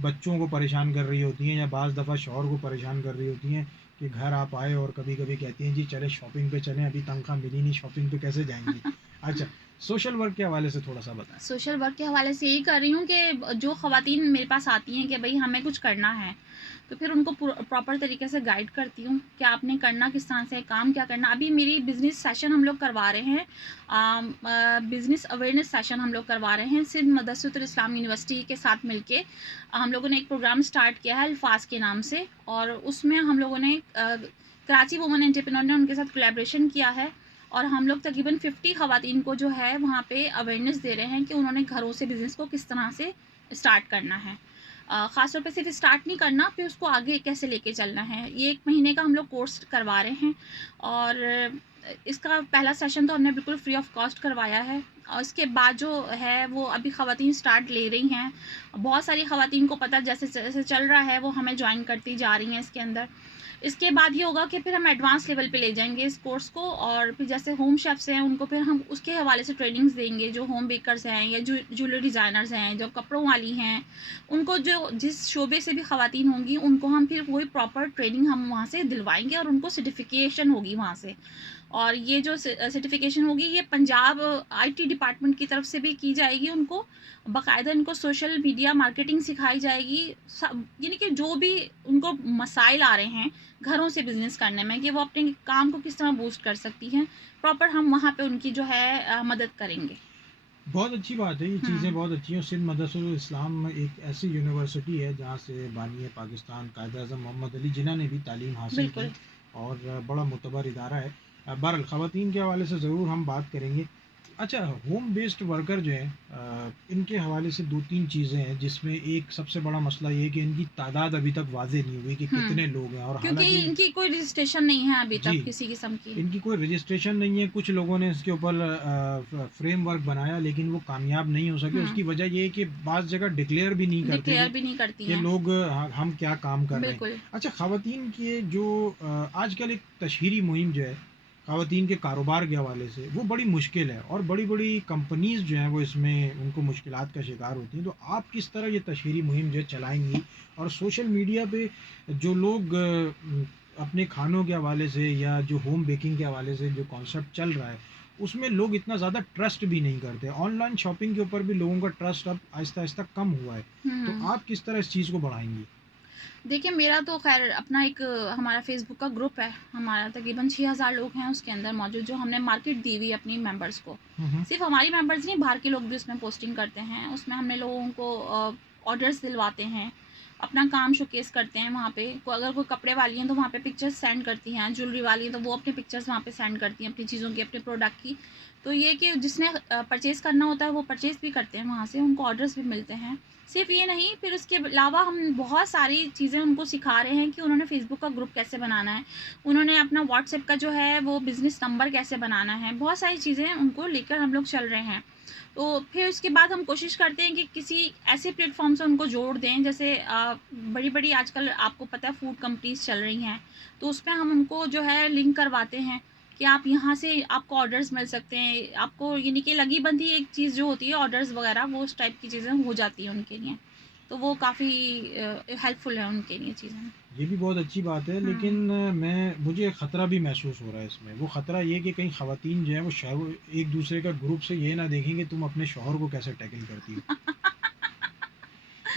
बच्चों को परेशान कर रही होती हैं या बाज़ दफ़ा शौहर को परेशान कर रही होती हैं कि घर आप आए और कभी-कभी कहती हैं जी चलें शॉपिंग पे चलें, अभी तनख्वाह मिली नहीं, शॉपिंग पे कैसे जाएँगी? अच्छा, सोशल वर्क के हवाले से थोड़ा-सा बताएँ। सोशल वर्क के हवाले से यही कर रही हूँ कि जो ख़वातीन मेरे पास आती हैं कि भई हमें कुछ करना है, तो फिर उनको प्रॉपर तरीके से गाइड करती हूँ कि आपने करना किस तरह से है, काम क्या करना। अभी मेरी बिज़नेस सेशन हम लोग करवा रहे हैं, बिज़नेस अवेयरनेस सेशन हम लोग करवा रहे हैं सिंध मदरसतुल इस्लाम यूनिवर्सिटी के साथ मिलके। हम लोगों ने एक प्रोग्राम स्टार्ट किया है अल्फाज़ के नाम से और उसमें हम लोगों ने कराची वुमेन एंटरप्रेन्योर ने उनके साथ कोलैबोरेशन किया है और हम लोग तकरीबन 50 ख़वातीन को जो है वहाँ पे अवेयरनेस दे रहे हैं कि उन्होंने घरों से बिज़नेस को किस तरह से स्टार्ट करना है। ख़ास तौर पे सिर्फ स्टार्ट नहीं करना, फिर उसको आगे कैसे लेके चलना है। ये 1 महीने का हम लोग कोर्स करवा रहे हैं और इसका पहला सेशन तो हमने बिल्कुल फ्री ऑफ कॉस्ट करवाया है और इसके बाद जो है वो अभी ख़वातीन स्टार्ट ले रही हैं। बहुत सारी ख़वातीन को पता जैसे-जैसे चल रहा है वो हमें जॉइन करती जा रही हैं इसके अंदर। इसके बाद ये होगा कि फिर हम एडवांस लेवल पे ले जाएँगे इस कोर्स को और फिर जैसे होम शेफ़्स हैं उनको फिर हम उसके हवाले से ट्रेनिंग्स देंगे, जो होम बेकर्स हैं या ज्वेलरी डिज़ाइनर्स हैं, जो कपड़ों वाली हैं, उनको जो जिस शोबे से भी ख़वातीन होंगी उनको हम फिर वही प्रॉपर ट्रेनिंग हम वहाँ से दिलवाएँगे और उनको सर्टिफ़िकेशन होगी वहाँ से। और ये जो सर्टिफ़िकेशन होगी ये पंजाब आईटी डिपार्टमेंट की तरफ से भी की जाएगी उनको। बाकायदा इनको सोशल मीडिया मार्केटिंग सिखाई जाएगी। सब यानी कि जो भी उनको मसाइल आ रहे हैं घरों से बिज़नेस करने में कि वो अपने काम को किस तरह बूस्ट कर सकती हैं, प्रॉपर हम वहाँ पे उनकी जो है मदद करेंगे। बहुत अच्छी बात है, ये चीज़ें हुँ, बहुत अच्छी हैं। सिंध मदरसतुल इस्लाम एक ऐसी यूनिवर्सिटी है जहाँ से बानी पाकिस्तान कायद-ए-आज़म मोहम्मद अली जिन्ना ने भी तालीम हासिल की, बिल्कुल। और बड़ा मुतबर इदारा है। बहरहाल ख़वातीन के हवाले से ज़रूर हम बात करेंगे। अच्छा, होम बेस्ड वर्कर जो हैं इनके हवाले से 2-3 चीज़ें हैं, जिसमें एक सबसे बड़ा मसला ये है कि इनकी तादाद अभी तक वाज़ेह नहीं हुई कि हुँ, कितने लोग हैं, और क्योंकि हालाँकि इनकी कोई रजिस्ट्रेशन नहीं है अभी जी, तक किसी किस्म की। इनकी कोई रजिस्ट्रेशन नहीं है। कुछ लोगों ने इसके ऊपर फ्रेमवर्क बनाया, लेकिन वो कामयाब नहीं हो सके। हुँ, उसकी वजह ये है कि बाज़ जगह डिक्लेयर भी नहीं करते डिक्लेयर भी नहीं करती कि हैं। लोग हम क्या काम कर रहे हैं। बिल्कुल। अच्छा, ख़वातीन के जो आजकल एक तशहीरी मुहिम जो है ख़वातीन के कारोबार के हवाले से, वो बड़ी मुश्किल है, और बड़ी-बड़ी कंपनीज़ जो हैं वो इसमें उनको मुश्किलात का शिकार होती हैं। तो आप किस तरह ये तशहीरी मुहिम जो है चलाएँगी, और सोशल मीडिया पे जो लोग अपने खानों के हवाले से या जो होम बेकिंग के हवाले से जो कॉन्सेप्ट चल रहा है, उसमें लोग इतना ज़्यादा ट्रस्ट भी नहीं करते। ऑनलाइन शॉपिंग के ऊपर भी लोगों का ट्रस्ट अब आहिस्ता-आहिस्ता कम हुआ है। तो हुँ। आप किस तरह इस चीज़ को बढ़ाएँगी? देखिए, मेरा तो ख़ैर अपना एक हमारा फ़ेसबुक का ग्रुप है। हमारा तकरीबन 6000 लोग हैं उसके अंदर मौजूद, जो हमने मार्केट दी हुई है अपनी मेंबर्स को। हुँ, हुँ। सिर्फ़ हमारी मेंबर्स नहीं, बाहर के लोग भी उसमें पोस्टिंग करते हैं। उसमें हमने लोगों को ऑर्डर्स दिलवाते हैं, अपना काम शोकेस करते हैं वहाँ पे। अगर कोई कपड़े वाली हैं तो वहाँ पे पिक्चर्स सेंड करती हैं, ज्वेलरी वाली हैं तो वो अपने पिक्चर्स वहाँ पे सेंड करती हैं अपनी चीज़ों की, अपने प्रोडक्ट की। तो ये कि जिसने परचेज़ करना होता है वो परचेज़ भी करते हैं वहाँ से, उनको ऑर्डर्स भी मिलते हैं। सिर्फ़ ये नहीं, फिर उसके अलावा हम बहुत सारी चीज़ें उनको सिखा रहे हैं कि उन्होंने फ़ेसबुक का ग्रुप कैसे बनाना है, उन्होंने अपना व्हाट्सएप का जो है वो बिज़नेस नंबर कैसे बनाना है, बहुत सारी चीज़ें उनको लेकर हम लोग चल रहे हैं। तो फिर उसके बाद हम कोशिश करते हैं कि किसी ऐसे प्लेटफ़ॉर्म से उनको जोड़ दें, जैसे बड़ी-बड़ी आजकल आपको पता है फूड कंपनीज़ चल रही हैं, तो उसमें हम उनको जो है लिंक करवाते हैं कि आप यहाँ से आपको ऑर्डर्स मिल सकते हैं। आपको यानी कि लगी-बंधी एक चीज़ जो होती है ऑर्डर्स वग़ैरह, वो उस टाइप की चीज़ें हो जाती हैं उनके लिए। तो वो काफ़ी हेल्पफुल है उनके लिए चीज़ें। ये भी बहुत अच्छी बात है, हुँ। लेकिन मुझे ख़तरा भी महसूस हो रहा है इसमें। वो ख़तरा ये कि कहीं ख़वातीन जो हैं वो एक-दूसरे का ग्रुप से ये ना देखें कि तुम अपने शौहर को कैसे टैकल करती हो।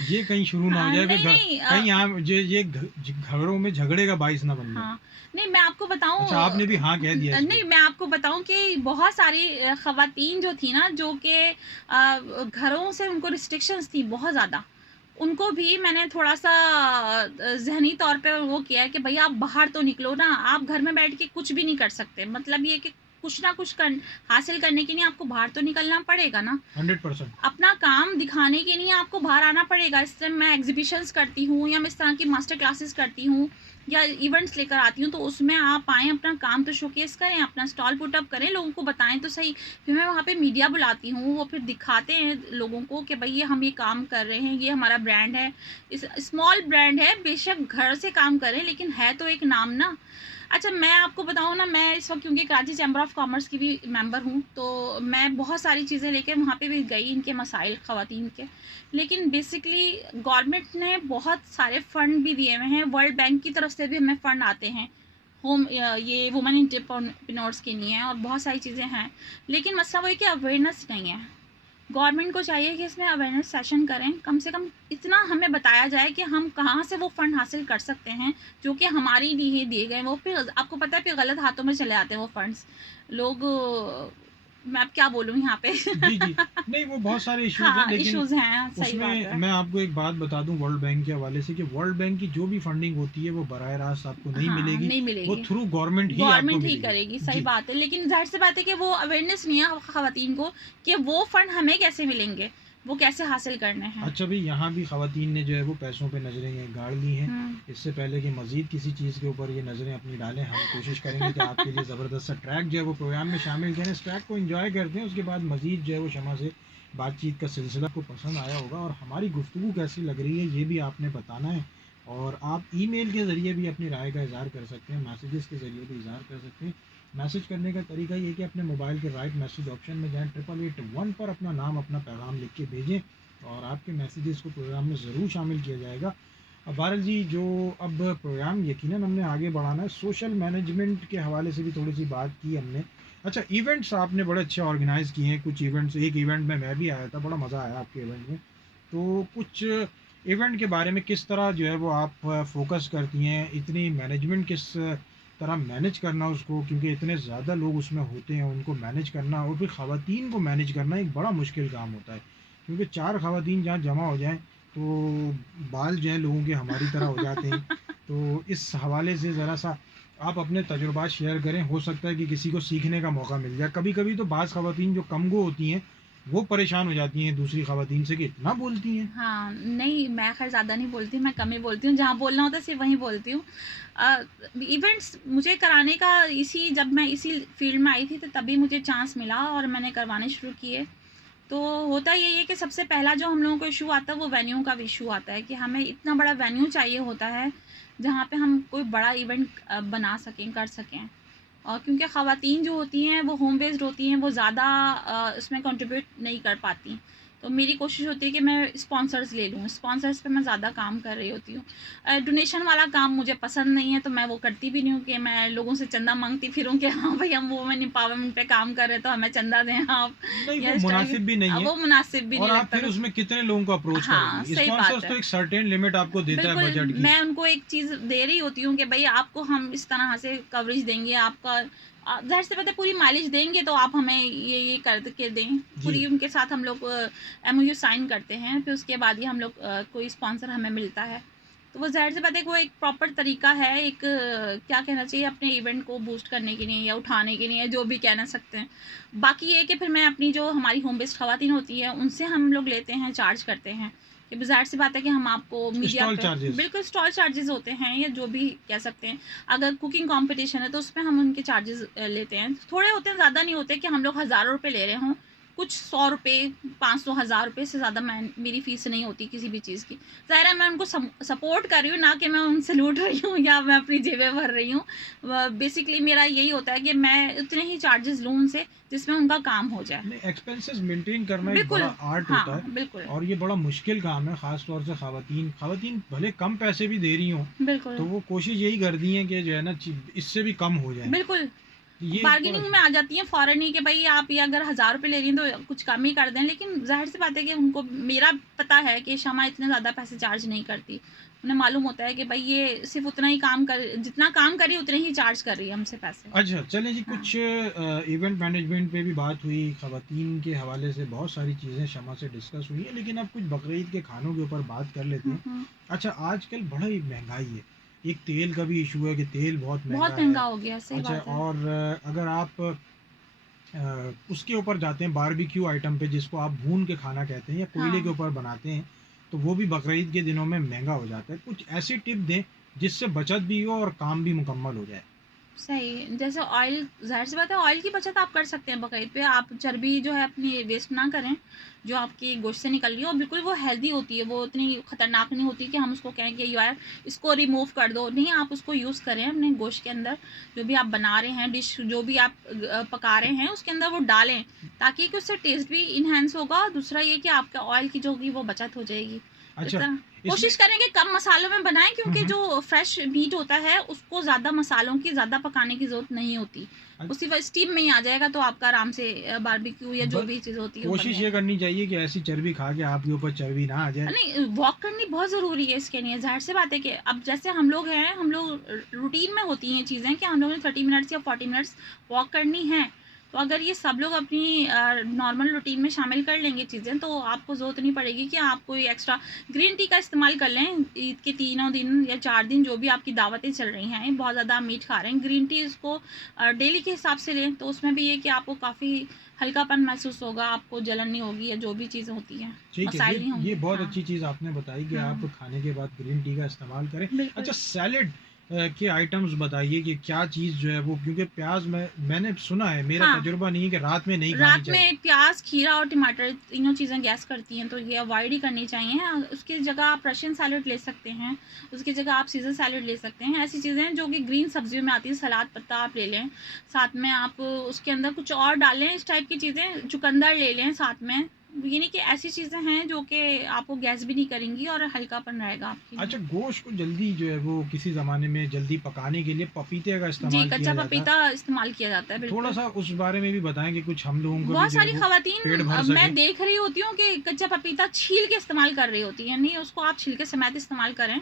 ये कहीं शुरू ना हो जाए, फिर नहीं, नहीं कहीं यहाँ ये घरों में झगड़े का बाइस ना बन जाए। हाँ, नहीं मैं आपको बताऊँ अच्छा, आपने भी हाँ कह दिया इस पे। नहीं मैं आपको बताऊँ कि बहुत सारी ख़वातीन जो थी ना, जो कि घरों से उनको रिस्ट्रिक्शंस थी बहुत ज़्यादा। उनको भी मैंने थोड़ा-सा ज़हनी तौर पे वो किया है कि भई आप बाहर तो निकलो ना, आप घर में बैठ के कुछ भी नहीं कर सकते। मतलब ये कि कुछ ना कुछ हासिल करने के लिए आपको बाहर तो निकलना पड़ेगा ना। 100%। अपना काम दिखाने के लिए आपको बाहर आना पड़ेगा। इससे मैं एग्ज़िबिशन्स करती हूँ या मैं इस तरह की मास्टर क्लासेस करती हूँ या इवेंट्स लेकर आती हूँ, तो उसमें आप आएँ, अपना काम तो शोकेस करें, अपना स्टॉल पुट अप करें, लोगों को बताएँ तो सही। फिर मैं वहाँ पे मीडिया बुलाती हूँ, वो फिर दिखाते हैं लोगों को कि भई ये हम ये काम कर रहे हैं, ये हमारा ब्रांड है। इस स्मॉल ब्रांड है, बेशक घर से काम करें लेकिन है तो एक नाम ना। अच्छा, मैं आपको बताऊँ ना, मैं इस वक़्त क्योंकि कराची चैम्बर ऑफ कॉमर्स की भी मेंबर हूँ, तो मैं बहुत सारी चीज़ें लेके वहाँ पे भी गई, इनके मसाइल ख़वातीन के। लेकिन बेसिकली गवर्नमेंट ने बहुत सारे फ़ंड भी दिए हुए हैं, वर्ल्ड बैंक की तरफ से भी हमें फ़ंड आते हैं। ये वुमेन एंटरप्रेन्योर्स के लिए हैं और बहुत सारी चीज़ें हैं। लेकिन मसला वो है कि अवेयरनेस नहीं है। गवर्नमेंट को चाहिए कि इसमें अवेयरनेस सेशन करें, कम से कम इतना हमें बताया जाए कि हम कहाँ से वो फ़ंड हासिल कर सकते हैं, जो कि हमारे लिए दिए गए। वो फिर आपको पता है फिर गलत हाथों में चले जाते हैं वो फंड्स। लोग मैं अब क्या बोलूँ यहाँ पे जी, जी। नहीं, वो बहुत सारे इश्यूज़ हैं, हाँ, लेकिन इश्यूज़ हैं, सही बात उसमें है। मैं आपको एक बात बता दूँ वर्ल्ड बैंक के हवाले से, कि वर्ल्ड बैंक की जो भी फंडिंग होती है वो बराह रास्त आपको नहीं हाँ, मिलेगी। नहीं वो मिलेगी। थ्रू गवर्नमेंट ही आपको गवर्नमेंट ही मिलेगी। करेगी, सही जी। बात है। लेकिन ज़ाहिर-सी बात है कि वो अवेयरनेस नहीं है ख़वातीन को कि वो फ़ंड हमें कैसे मिलेंगे, वो कैसे हासिल करने हैं। अच्छा, भई यहाँ भी ख़वातीन ने जो है वो पैसों पे नज़रें गाड़ ली हैं। हुँ। इससे पहले कि मज़ीद किसी चीज़ के ऊपर ये नज़रें अपनी डालें, हम कोशिश करेंगे कि आपके लिए ज़बरदस्त सा ट्रैक जो है वो प्रोग्राम में शामिल करें। इस ट्रैक को एन्जॉय करते हैं, उसके बाद मज़ीद जो है वो शमा से बातचीत का सिलसिला आपको पसंद आया होगा, और हमारी गुफ्तगू कैसी लग रही है ये भी आपने बताना है। और आप ईमेल के ज़रिए भी अपनी राय का इज़हार कर सकते हैं, मैसेजेस के ज़रिए भी इज़हार कर सकते हैं। मैसेज करने का तरीका ये है कि अपने मोबाइल के राइट मैसेज ऑप्शन में जाएँ, 8881 पर अपना नाम, अपना पैगाम लिख के भेजें, और आपके मैसेजेस को प्रोग्राम में ज़रूर शामिल किया जाएगा। बहरहाल जी, जो अब प्रोग्राम यकीनन हमने आगे बढ़ाना है, सोशल मैनेजमेंट के हवाले से भी थोड़ी-सी बात की हमने। अच्छा, इवेंट्स आपने बड़े अच्छे ऑर्गेनाइज़ किए हैं, कुछ इवेंट्स, एक इवेंट में मैं भी आया था, बड़ा मज़ा आया आपके इवेंट में। तो कुछ इवेंट के बारे में किस तरह जो है वो आप फ़ोकस करती हैं, इतनी मैनेजमेंट किस तरह मैनेज करना उसको, क्योंकि इतने ज़्यादा लोग उसमें होते हैं, उनको मैनेज करना और फिर ख़वातीन को मैनेज करना एक बड़ा मुश्किल काम होता है। क्योंकि 4 ख़वातीन जहाँ जमा हो जाएँ, तो बाल जो हैं लोगों के हमारी तरह हो जाते हैं। तो इस हवाले से ज़रा-सा आप अपने तजुर्बात शेयर करें, हो सकता है कि किसी को सीखने का मौका मिल जाए। कभी कभी तो बाज़ ख़वातीन जो कमगो होती हैं वो परेशान हो जाती हैं दूसरी ख़वातीन से कि इतना बोलती हैं। हाँ, नहीं मैं ख़ैर ज़्यादा नहीं बोलती, मैं कम ही बोलती हूँ, जहाँ बोलना होता है सिर्फ़ वहीं बोलती हूँ। इवेंट्स मुझे कराने का जब मैं इसी फ़ील्ड में आई थी तो तभी मुझे चांस मिला और मैंने करवाने शुरू किए। तो होता यही है कि सबसे पहला जो हम लोगों को इशू आता है वो वेन्यू का इशू आता है कि हमें इतना बड़ा वेन्यू चाहिए होता है जहाँ पे हम कोई बड़ा इवेंट बना सकें, कर सकें। और क्योंकि ख़वातीन जो होती हैं वो होम बेस्ड होती हैं, वो ज़्यादा उसमें कंट्रीब्यूट नहीं कर पाती। तो मेरी कोशिश होती है कि मैं स्पॉन्सर्स ले लूँ, स्पॉन्सर्स पे मैं ज़्यादा काम कर रही होती हूँ। डोनेशन वाला काम मुझे पसंद नहीं है, तो मैं वो करती भी नहीं हूँ कि मैं लोगों से चंदा मांगती फिरूँ कि हाँ भाई हम वुमेन एम्पावरमेंट पे काम कर रहे हैं तो हमें चंदा दें आप, नहीं, या वो इस तरह मुनासिब भी नहीं की। है। वो मुनासिब भी नहीं और आप लगता फिर कुछ। उसमें कितने लोगों को अप्रोच हाँ, करेंगी? सही बात स्पॉन्सर्स तो है। एक सर्टेन लिमिट आपको देता है बिल्कुल, बजट की। मैं उनको एक चीज़ दे रही होती हूँ कि भई आपको हम इस तरह से कवरेज देंगे, आपका ज़ाहिर-सी बात है पूरी माइलेज देंगे तो आप हमें ये कर के दें। जी। पूरी उनके साथ हम लोग एमओयू साइन करते हैं, फिर उसके बाद ही हम लोग कोई स्पॉन्सर हमें मिलता है। तो वो ज़ाहिर-सी बात है कि वो एक प्रॉपर तरीका है, एक क्या कहना चाहिए, अपने इवेंट को बूस्ट करने के लिए या उठाने के लिए, जो भी कहना सकते हैं। बाकी ये है कि फिर मैं अपनी जो हमारी होम बेस्ड ख़वातीन होती हैं, उनसे हम लोग लेते हैं, चार्ज करते हैं। कि ज़ाहिर-सी बात है कि हम आपको मीडिया स्टॉल पे चार्जेस। बिल्कुल स्टॉल चार्जेज़ होते हैं या जो भी कह सकते हैं। अगर कुकिंग कॉम्पिटिशन है तो उसमें हम उनके चार्जेज़ लेते हैं। थोड़े होते हैं, ज़्यादा नहीं होते कि हम लोग हज़ारों रुपए ले रहे हों। कुछ 100 रुपए, 500, 1000 रुपए से ज़्यादा मेरी फ़ीस नहीं होती किसी भी चीज़ की। ज़ाहिर है मैं उनको सपोर्ट कर रही हूँ, ना कि मैं उनसे लूट रही हूँ या मैं अपनी जेबें भर रही हूँ। बेसिकली मेरा यही होता है कि मैं उतने ही चार्जेज़ लूँ उनसे जिसमें उनका काम हो जाए। नहीं, एक्सपेंसेस मेंटेन करना एक बड़ा बिल्कुल, आर्ट होता हाँ, है बिल्कुल, और ये बड़ा मुश्किल काम है, ख़ास तौर से ख़वातीन ख़वातीन भले कम पैसे भी दे रही हों बिल्कुल, तो वो कोशिश यही करती हैं कि जो है ना इससे भी कम हो जाए। बिल्कुल। ये थोड़ा बार्गेनिंग में आ जाती हैं फ़ौरन ही कि भई आप ये अगर 1000 रुपए ले रही हैं तो कुछ कम ही कर दें। लेकिन ज़ाहिर-सी बात है कि उनको मेरा पता है कि शमा इतने ज़्यादा पैसे चार्ज नहीं करती। उन्हें मालूम होता है कि भई ये सिर्फ़ उतना ही काम कर, जितना काम कर रही है उतने ही चार्ज कर रही है हमसे पैसे। अच्छा, चलें जी, हाँ। कुछ इवेंट मैनेजमेंट पे भी बात हुई, ख़वातीन के हवाले से बहुत सारी चीज़ें शमा से डिस्कस हुई हैं, लेकिन अब कुछ बकरीद के खानों के ऊपर बात कर लेते हुँ, हैं। हुँ। अच्छा, आजकल बड़ा ही महंगाई है, एक तेल का भी इशू है कि तेल बहुत महंगा बहुत महँगा है। हो गया, सही अच्छा, बात है। और अगर आप उसके ऊपर जाते हैं बारबेक्यू आइटम पे, जिसको आप भून के खाना कहते हैं या कोयले के हाँ। ऊपर बनाते हैं, तो वो भी बकरीद के दिनों में महंगा हो जाता है। कुछ ऐसी टिप दें जिससे बचत भी हो और काम भी मुकम्मल हो जाए। सही, जैसे ऑयल, ज़ाहिर-सी बात है ऑयल की बचत आप कर सकते हैं बकरीद पे। आप चर्बी जो है अपनी वेस्ट ना करें, जो आपकी गोश्त से निकल रही है, और बिल्कुल वो हेल्दी होती है, वो इतनी खतरनाक नहीं होती कि हम उसको कहें कि यार इसको रिमूव कर दो। नहीं, आप उसको यूज़ करें अपने गोश्त के अंदर, जो भी आप बना रहे हैं, डिश जो भी आप पका रहे हैं उसके अंदर वो डालें, ताकि कि उससे टेस्ट भी इन्हांस होगा, और दूसरा ये कि आपका ऑयल की जो होगी वो बचत हो जाएगी। इस अच्छा, तरह इसमें कोशिश करें कि कम मसालों में बनाएँ, हुँ, क्योंकि हुँ। जो फ्रेश मीट होता है उसको ज़्यादा मसालों की, ज़्यादा पकाने की ज़रूरत नहीं होती। अ, वो सिर्फ़ स्टीम में ही आ जाएगा तो आपका आराम से बारबेक्यू या जो बस भी चीज़ होती है वो बन कोशिश ये जाएगा। करनी चाहिए कि ऐसी चर्बी खा के आपके ऊपर चर्बी ना आ जाए। नहीं, वॉक करनी बहुत ज़रूरी है इसके लिए। ज़ाहिर-सी बात है कि अब जैसे हम लोग हैं, हम लोग रूटीन में होती हैं चीज़ें कि हम लोगों ने 30 मिनट्स या 40 मिनट्स वॉक करनी है। तो अगर ये सब लोग अपनी नॉर्मल रूटीन में शामिल कर लेंगे चीज़ें, तो आपको ज़रूरत नहीं पड़ेगी कि आप कोई एक्स्ट्रा ग्रीन टी का इस्तेमाल कर लें। ईद के तीनों दिन या 4 दिन जो भी आपकी दावतें चल रही हैं, बहुत ज़्यादा मीट खा रहे हैं, ग्रीन टी इसको डेली के हिसाब से लें, तो उसमें भी ये कि आपको काफ़ी हल्कापन महसूस होगा, आपको जलन नहीं होगी या जो भी चीज़ें होती हैं, ठीक है, मसाइल नहीं ये होंगे। बहुत हाँ। अच्छी चीज़ आपने बताई कि आप हाँ, खाने के बाद ग्रीन टी का इस्तेमाल करें। बिल्कुल। अच्छा, सैलेड के आइटम्स बताइए कि क्या चीज़ जो है वो, क्योंकि प्याज़ मैंने सुना है, मेरा हाँ, तजुर्बा नहीं है कि रात में नहीं खानी रात चाहिए। में प्याज़, खीरा और टमाटर तीनों चीज़ें गैस करती हैं, तो ये अवॉइड ही करनी चाहिए। उसकी जगह आप रशियन सैलेड ले सकते हैं, उसकी जगह आप सीज़र सैलेड ले सकते हैं। ऐसी चीज़ें हैं जो कि ग्रीन सब्जियों में आती हैं, सलाद पत्ता आप ले लें। साथ में आप उसके अंदर कुछ और डालें, इस टाइप की चीज़ें, चुकंदर ले लें साथ में। ये नहीं कि ऐसी चीज़ें हैं जो कि आपको गैस भी नहीं करेंगी और हल्कापन रहेगा आपके लिए। अच्छा, गोश्त को जल्दी जो है वो किसी ज़माने में जल्दी पकाने के लिए पपीते का जी, इस्तेमाल कच्चा किया जाता है। पपीता इस्तेमाल किया जाता है, बिल्कुल। थोड़ा-सा उस बारे में भी बताएँ कि कुछ हम लोगों को भी बहुत जो है सारी वो पेट ख़वातीन भर सके। मैं देख रही होती हूँ कि कच्चा पपीता छील के इस्तेमाल कर रही होती हैं। नहीं, उसको आप छिलके समेत इस्तेमाल करें।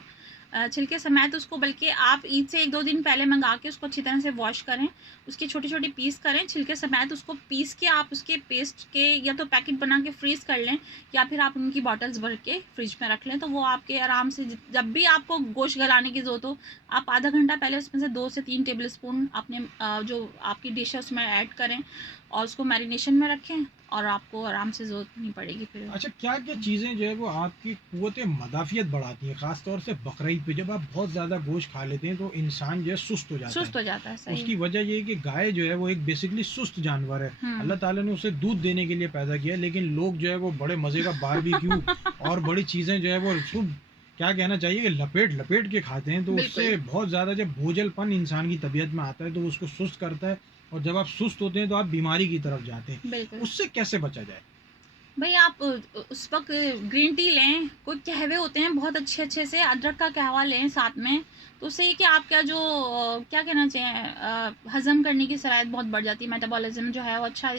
छिलके समेत उसको, बल्कि आप ईद से 1-2 दिन पहले मंगा के उसको अच्छी तरह से वॉश करें, उसके छोटे-छोटे पीस करें, छिलके समेत उसको पीस के आप उसके पेस्ट के या तो पैकेट बना के फ्रीज़ कर लें, या फिर आप उनकी बॉटल्स भर के फ्रिज में रख लें। तो वो आपके आराम से जब भी आपको गोश्त गलाने की ज़रूरत हो, आप आधा घंटा पहले उसमें से 2 से 3 टेबल स्पून अपने जो आपकी डिश है उसमें ऐड करें और उसको मैरिनेशन में रखें, और आपको आराम से ज़रूरत नहीं पड़ेगी फिर। अच्छा, क्या-क्या चीज़ें जो है वो आपकी क़ुव्वत मदाफ़ियत बढ़ाती हैं? ख़ास तौर से बकरीद पे जब आप बहुत ज़्यादा गोश्त खा लेते हैं तो इंसान जो है सुस्त हो जाता है। सुस्त हो जाता है, सही। उसकी वजह ये है कि गाय जो है वो एक बेसिकली सुस्त जानवर है। अल्लाह ताला ने उसे दूध देने के लिए पैदा किया है, लेकिन लोग जो है वो बड़े मज़े का बारबेक्यू और बड़ी चीज़ें जो है वो खूब, क्या कहना चाहिए कि लपेट-लपेट के खाते हैं, तो बिल्कुल। उससे बहुत ज़्यादा जब बोझलपन इंसान की तबीयत में आता है तो वो उसको सुस्त करता है, और जब आप सुस्त होते हैं तो आप बीमारी की तरफ जाते हैं। बिल्कुल। उससे कैसे बचा जाए? भई आप उस वक़्त ग्रीन टी लें, कोई कहवे होते हैं बहुत अच्छे-अच्छे से, अदरक का कहवा लें साथ में, तो उससे ये कि आपका जो क्या कहना चाहिए हज़म करने की सलाहियत बहुत बढ़ जाती है, मेटाबॉलिज़्म जो है वो अच्छा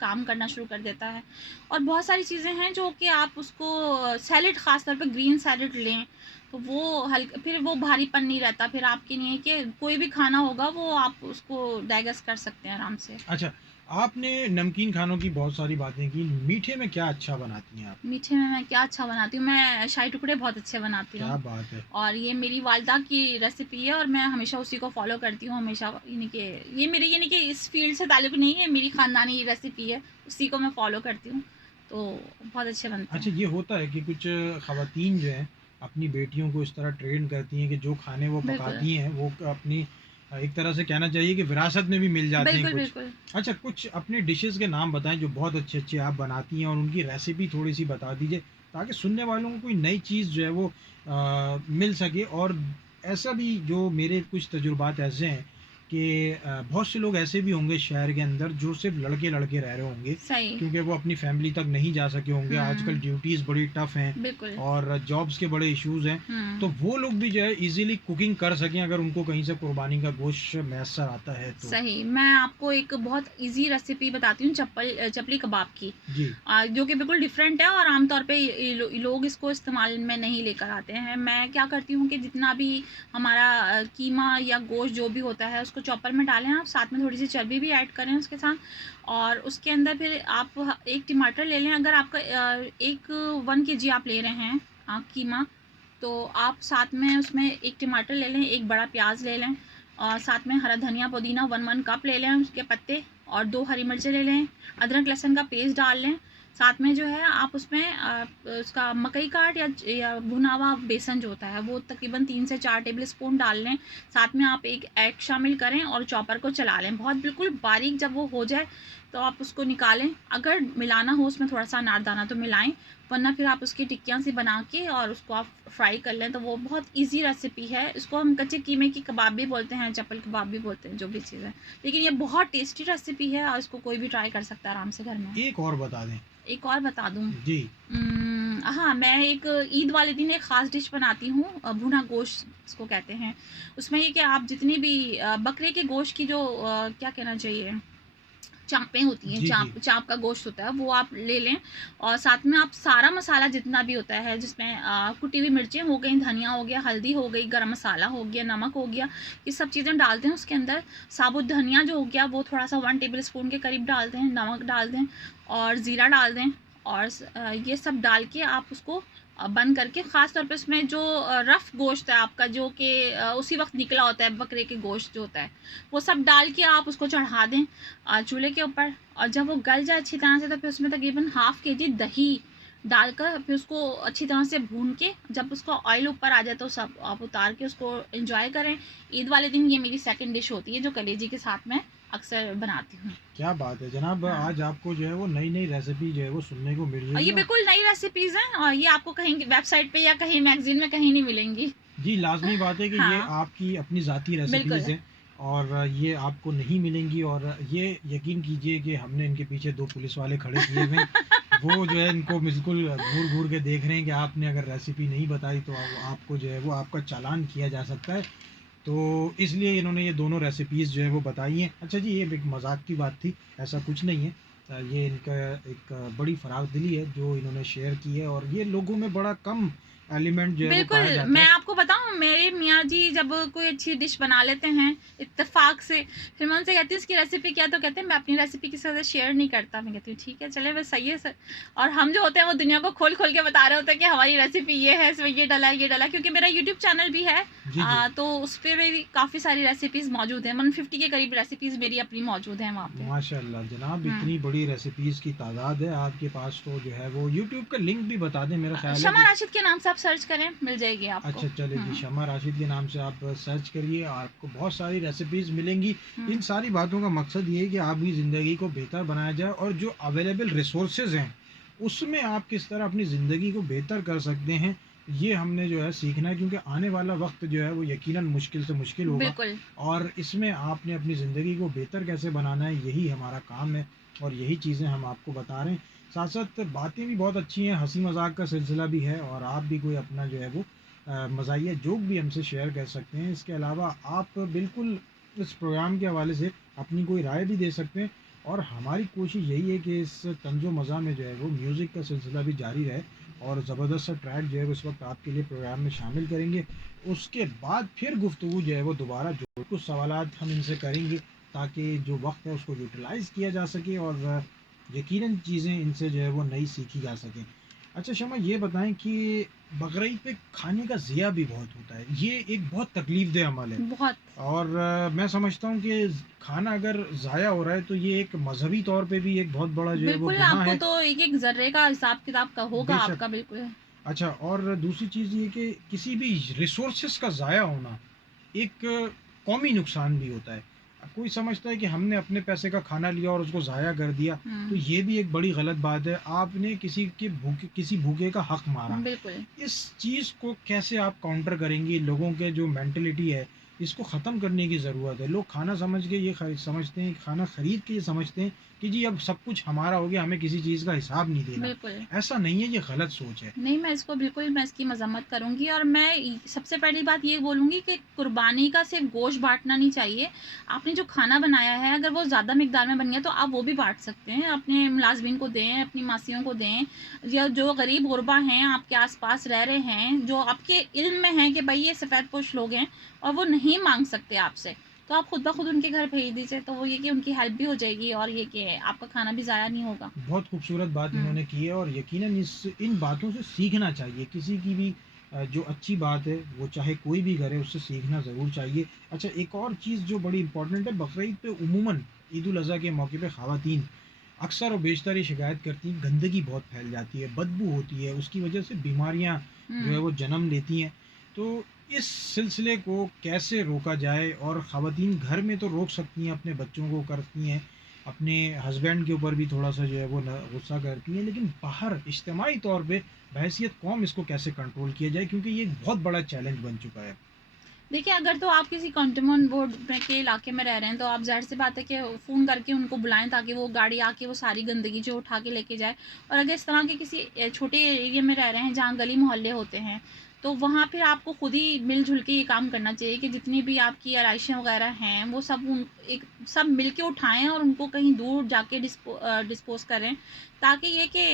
काम करना शुरू कर देता है। और बहुत सारी चीज़ें हैं जो कि आप उसको सैलेड, ख़ास तौर पे ग्रीन सैलेड लें, तो वो फिर वो भारीपन नहीं रहता, फिर आपके लिए कि कोई भी खाना होगा वो आप उसको डाइजेस्ट कर सकते हैं आराम से। अच्छा, आपने नमकीन खानों की बहुत सारी बातें की, मीठे में क्या अच्छा बनाती हैं आप? मीठे में मैं क्या अच्छा बनाती हूँ, मैं शाही टुकड़े बहुत अच्छे बनाती क्या हूँ। बात है! और ये मेरी वालिदा की रेसिपी है और मैं हमेशा उसी को फ़ॉलो करती हूँ हमेशा, यानी कि ये मेरी, यानी कि इस फ़ील्ड से ताल्लुक़ नहीं है, मेरी ख़ानदानी रेसिपी है, उसी को मैं फ़ॉलो करती हूँ, तो बहुत अच्छे बनते अच्छा, हैं। ये होता है कि कुछ ख़वातीन जो हैं, अपनी बेटियों को इस तरह ट्रेन करती हैं कि जो खाने वो बिल्कुल, पकाती हैं, वो अपनी एक तरह से कहना चाहिए कि विरासत में भी मिल जाते हैं बिल्कुल, कुछ। बिल्कुल। अच्छा, कुछ अपनी डिशेज़ के नाम बताएँ जो बहुत अच्छे-अच्छे आप बनाती हैं, और उनकी रेसिपी थोड़ी-सी बता दीजिए, ताकि सुनने वालों को कोई नई चीज़ जो है वो मिल सके। और ऐसा भी, जो मेरे कुछ तजुर्बात ऐसे हैं कि बहुत से लोग ऐसे भी होंगे शहर के अंदर जो सिर्फ़ लड़के-लड़के रह रहे होंगे, सही। क्योंकि वो अपनी फैमिली तक नहीं जा सके होंगे। आजकल हुँ, ड्यूटीज़ बड़ी टफ़ हैं बिल्कुल। और जॉब्स के बड़े इश्यूज़ हैं। तो हुँ। वो लोग भी जो है ईज़िली कुकिंग कर सकें, अगर उनको कहीं से कुर्बानी का गोश्त मैसर आता है तो। सही। मैं आपको एक बहुत ईज़ी रेसिपी बताती हूँ, चपली कबाब की। जी, जो कि बिल्कुल डिफरेंट है और आमतौर पे लोग इसको इस्तेमाल में नहीं लेकर आते हैं। मैं क्या करती हूँ कि जितना भी हमारा कीमा या गोश्त जो भी होता है उसको चॉपर में डालें आप, साथ में थोड़ी-सी चर्बी भी ऐड करें उसके साथ, और उसके अंदर फिर आप 1 टमाटर ले लें। अगर आपका 1 केजी आप ले रहे हैं कीमा, तो आप साथ में उसमें 1 टमाटर ले लें, 1 बड़ा प्याज़ ले लें, और साथ में हरा धनिया, पुदीना 1 कप ले लें उसके पत्ते, और 2 हरी मिर्चें ले लें, अदरक लहसुन का पेस्ट डाल लें। साथ में जो है आप उसमें उसका मकई का आटा या भुना हुआ बेसन जो होता है वो तकरीबन 3 से 4 टेबल स्पून डाल लें। साथ में आप 1 एग शामिल करें और चॉपर को चला लें बहुत बिल्कुल बारीक। जब वो हो जाए तो आप उसको निकालें। अगर मिलाना हो उसमें थोड़ा सा अनारदाना तो मिलाएं, वरना फिर आप उसकी टिक्कियाँ सी बना के और उसको आप फ्राई कर लें। तो वो बहुत ईजी रेसिपी है। इसको हम कच्चे कीमे की कबाब भी बोलते हैं, चप्पल कबाब भी बोलते हैं, जो भी चीज़ है, लेकिन ये बहुत टेस्टी रेसिपी है और इसको कोई भी ट्राई कर सकता है आराम से घर में। एक और बता दें। एक और बता दूँ? जी, हाँ, मैं एक ईद वाले दिन एक ख़ास डिश बनाती हूँ, भुना गोश्त इसको कहते हैं। उसमें ये कि आप जितनी भी बकरे के गोश्त की जो क्या कहना चाहिए, चाँपें होती हैं, जी, जी। चाँप का गोश्त होता है, वो आप ले लें, और साथ में आप सारा मसाला जितना भी होता है जिसमें कुटी हुई मिर्चें हो गई, धनिया हो गया, हल्दी हो गई, गरम मसाला हो गया, नमक हो गया, ये सब चीज़ें डालते हैं उसके अंदर। साबुत धनिया जो हो गया वो थोड़ा-सा 1 टेबल स्पून के करीब डाल दें, नमक डाल दें और ज़ीरा डाल दें, और ये सब डाल के आप उसको बंद करके, ख़ास तौर पे उसमें जो रफ़ गोश्त है आपका, जो कि उसी वक़्त निकला होता है, बकरे के गोश्त जो होता है, वो सब डाल के आप उसको चढ़ा दें चूल्हे के ऊपर। और जब वो गल जाए अच्छी तरह से तो फिर उसमें तकरीबन हाफ़ केजी दही डालकर फिर उसको अच्छी तरह से भून के, जब उसका ऑयल ऊपर आ जाए तो सब आप उतार के उसको एंजॉय करें। ईद वाले दिन ये मेरी सेकंड डिश होती है जो कलेजी के साथ मैं अक्सर बनाती हूँ। क्या बात है जनाब! हाँ, आज आपको जो है वो नई-नई रेसिपी जो है वो सुनने को मिल और रही ये है। बिल्कुल नई रेसिपीज़ हैं और ये आपको कहीं वेबसाइट पे या कहीं मैगज़ीन में कहीं नहीं मिलेंगी। जी, लाज़मी बात है कि ये हाँ, आपकी अपनी ज़ाती बिल्कुल। रेसिपीज़ हैं, और ये आपको नहीं मिलेंगी। और ये यकीन कीजिए कि हमने इनके पीछे 2 पुलिस वाले खड़े किए हुए हैं। वो जो है इनको बिल्कुल घूर-घूर के देख रहे हैं कि आपने अगर रेसिपी नहीं बताई तो आपको जो है वो आपका चालान किया जा सकता है। तो इसलिए इन्होंने ये दोनों रेसिपीज़ जो है वो बताई हैं। अच्छा जी, ये एक मज़ाक की बात थी, ऐसा कुछ नहीं है। ये इनका एक बड़ी फ़राख़दिली है जो इन्होंने शेयर की है, और ये लोगों में बड़ा कम एलिमेंट जो है वो पाया बिल्कुल, जाता मैं है। आपको बताऊँ, मेरे मियाँ जी जब कोई अच्छी डिश बना लेते हैं इत्तेफ़ाक से, फिर मैं उनसे कहती हूँ इसकी रेसिपी क्या है? तो कहते हैं मैं अपनी रेसिपी किसी के साथ शेयर नहीं करता। मैं कहती हूँ ठीक है, चले बस सही है सर। और हम जो होते हैं वो दुनिया को खोल-खोल के बता रहे होते हैं कि हमारी रेसिपी ये है, इसमें ये डला है, ये डला है, क्योंकि मेरा यूट्यूब चैनल भी है। जी, जी। तो उस पे भी काफ़ी सारी रेसिपीज़ मौजूद हैं, 150 के करीब रेसिपीज़ मेरी अपनी मौजूद हैं वहाँ पे। माशाल्लाह जनाब, हुँ। इतनी बड़ी रेसिपीज़ की तादाद है आपके पास, तो जो है वो यूट्यूब का लिंक भी बता दें, मेरा ख़्याल है शमा कि राशिद के नाम से आप सर्च करें, मिल जाएगी आपको। अच्छा चले जी, हुँ, शमा राशिद के नाम से आप सर्च करिए, आपको बहुत सारी रेसिपीज़ मिलेंगी। हुँ। इन सारी बातों का मकसद ये है कि आपकी ज़िंदगी को बेहतर बनाया जाए, और जो अवेलेबल रिसोर्सेज हैं उसमें आप किस तरह अपनी ज़िंदगी को बेहतर कर सकते हैं, ये हमने जो है सीखना है, क्योंकि आने वाला वक्त जो है वो यकीनन मुश्किल से मुश्किल होगा, बिल्कुल। और इसमें आपने अपनी ज़िंदगी को बेहतर कैसे बनाना है, यही हमारा काम है, और यही चीज़ें हम आपको बता रहे हैं। साथ साथ बातें भी बहुत अच्छी हैं, हंसी मजाक का सिलसिला भी है, और आप भी कोई अपना जो है वो मज़ाहिया जोक भी हमसे शेयर कर सकते हैं। इसके अलावा आप बिल्कुल इस प्रोग्राम के हवाले से अपनी कोई राय भी दे सकते हैं, और हमारी कोशिश यही है कि इस तंजो मज़ा में जो है वो म्यूज़िक का सिलसिला भी जारी रहे, और ज़बरदस्त सा ट्रैक जो है वो इस वक्त आपके लिए प्रोग्राम में शामिल करेंगे। उसके बाद फिर गुफ्तगू जो है वो दोबारा जो कुछ सवालात हम इनसे करेंगे, ताकि जो वक्त है उसको यूटिलाइज़ किया जा सके, और यकीनन चीज़ें इनसे जो है वो नई सीखी जा सकें। अच्छा शमा, ये बताएं कि बकरीद पे खाने का ज़िया भी बहुत होता है, ये एक बहुत तकलीफ़देह अमल है, बहुत। और मैं समझता हूँ कि खाना अगर ज़ाया हो रहा है तो ये एक मजहबी तौर पे भी एक बहुत बड़ा जो है वो बिल्कुल, गुनाह आपको है। तो एक-एक ज़र्रे का हिसाब-किताब का होगा बेशक। आपका, बिल्कुल। अच्छा, और दूसरी चीज़ ये कि किसी भी रिसोर्सेज का ज़ाया होना एक कौमी नुकसान भी होता है। कोई समझता है कि हमने अपने पैसे का खाना लिया और उसको ज़ाया कर दिया, तो हुँ, ये भी एक बड़ी गलत बात है। आपने किसी भूखे का हक मारा। बिल्कुल। इस चीज़ को कैसे आप काउंटर करेंगी? लोगों के जो मेंटालिटी है, इसको ख़त्म करने की ज़रूरत है। लोग खाना समझ के ये समझते हैं, खाना खरीद के ये समझते हैं कि जी अब सब कुछ हमारा हो गया, हमें किसी चीज़ का हिसाब नहीं देना। बिल्कुल। ऐसा नहीं है, ये गलत सोच है। नहीं, मैं इसकी मज़म्मत करूँगी, और मैं सबसे पहली बात ये बोलूँगी कि कुर्बानी का सिर्फ़ गोश्त बाँटना नहीं चाहिए। आपने जो खाना बनाया है, अगर वो ज़्यादा मिक़दार में बन गया, तो आप वो भी बाँट सकते हैं। अपने मुलाज़िमीन को दें, अपनी मासियों को दें, या जो गरीब गुरबा हैं, आपके आस-पास रह रहे हैं, जो आपके इल्म में हैं कि भई ये सफ़ेदपोश लोग हैं और वो नहीं माँग सकते आपसे, तो आप खुद ब खुद उनके घर भेज दीजिए। तो वो ये कि उनकी हेल्प भी हो जाएगी, और ये कि आपका खाना भी ज़ाया नहीं होगा। बहुत खूबसूरत बात हुँ, इन्होंने की है, और यकीनन इन बातों से सीखना चाहिए। किसी की भी जो अच्छी बात है वो चाहे कोई भी करे, उससे सीखना ज़रूर चाहिए। अच्छा, एक और चीज़ जो बड़ी इंपॉर्टेंट है, बकरीद पे उमूमन ईद उल अज़हा के मौके पे ख़वातीन अक्सर और बेशतर ये शिकायत करती हैं, गंदगी बहुत फैल जाती है, बदबू होती है, उसकी वजह से बीमारियां जो है हुँ। वो जन्म लेती हैं। तो इस सिलसिले को कैसे रोका जाए? और ख़वातीन घर में तो रोक सकती हैं, अपने बच्चों को करती हैं, अपने हस्बैंड के ऊपर भी थोड़ा-सा जो है वो न गुस्सा करती हैं, लेकिन बाहर इज्तिमाई तौर पे बहैसियत कौम इसको कैसे कंट्रोल किया जाए? क्योंकि ये एक बहुत बड़ा चैलेंज बन चुका है। देखिए, अगर तो आप किसी कंटेनमेंट बोर्ड में के इलाके में रह रहे हैं, तो आप ज़ाहिर-सी बात है कि फ़ोन करके उनको बुलाएँ, ताकि वो गाड़ी आके वो सारी गंदगी जो उठा के लेके जाए। और अगर इस तरह के किसी छोटे एरिया में रह रहे हैं, जहाँ गली मोहल्ले होते हैं, तो वहाँ फिर आपको खुद ही मिल-जुल के ये काम करना चाहिए कि जितनी भी आपकी आराइशें वग़ैरह हैं, वो सब मिल के उठाएँ और उनको कहीं दूर जाके डिस्पोज़ करें, ताकि ये कि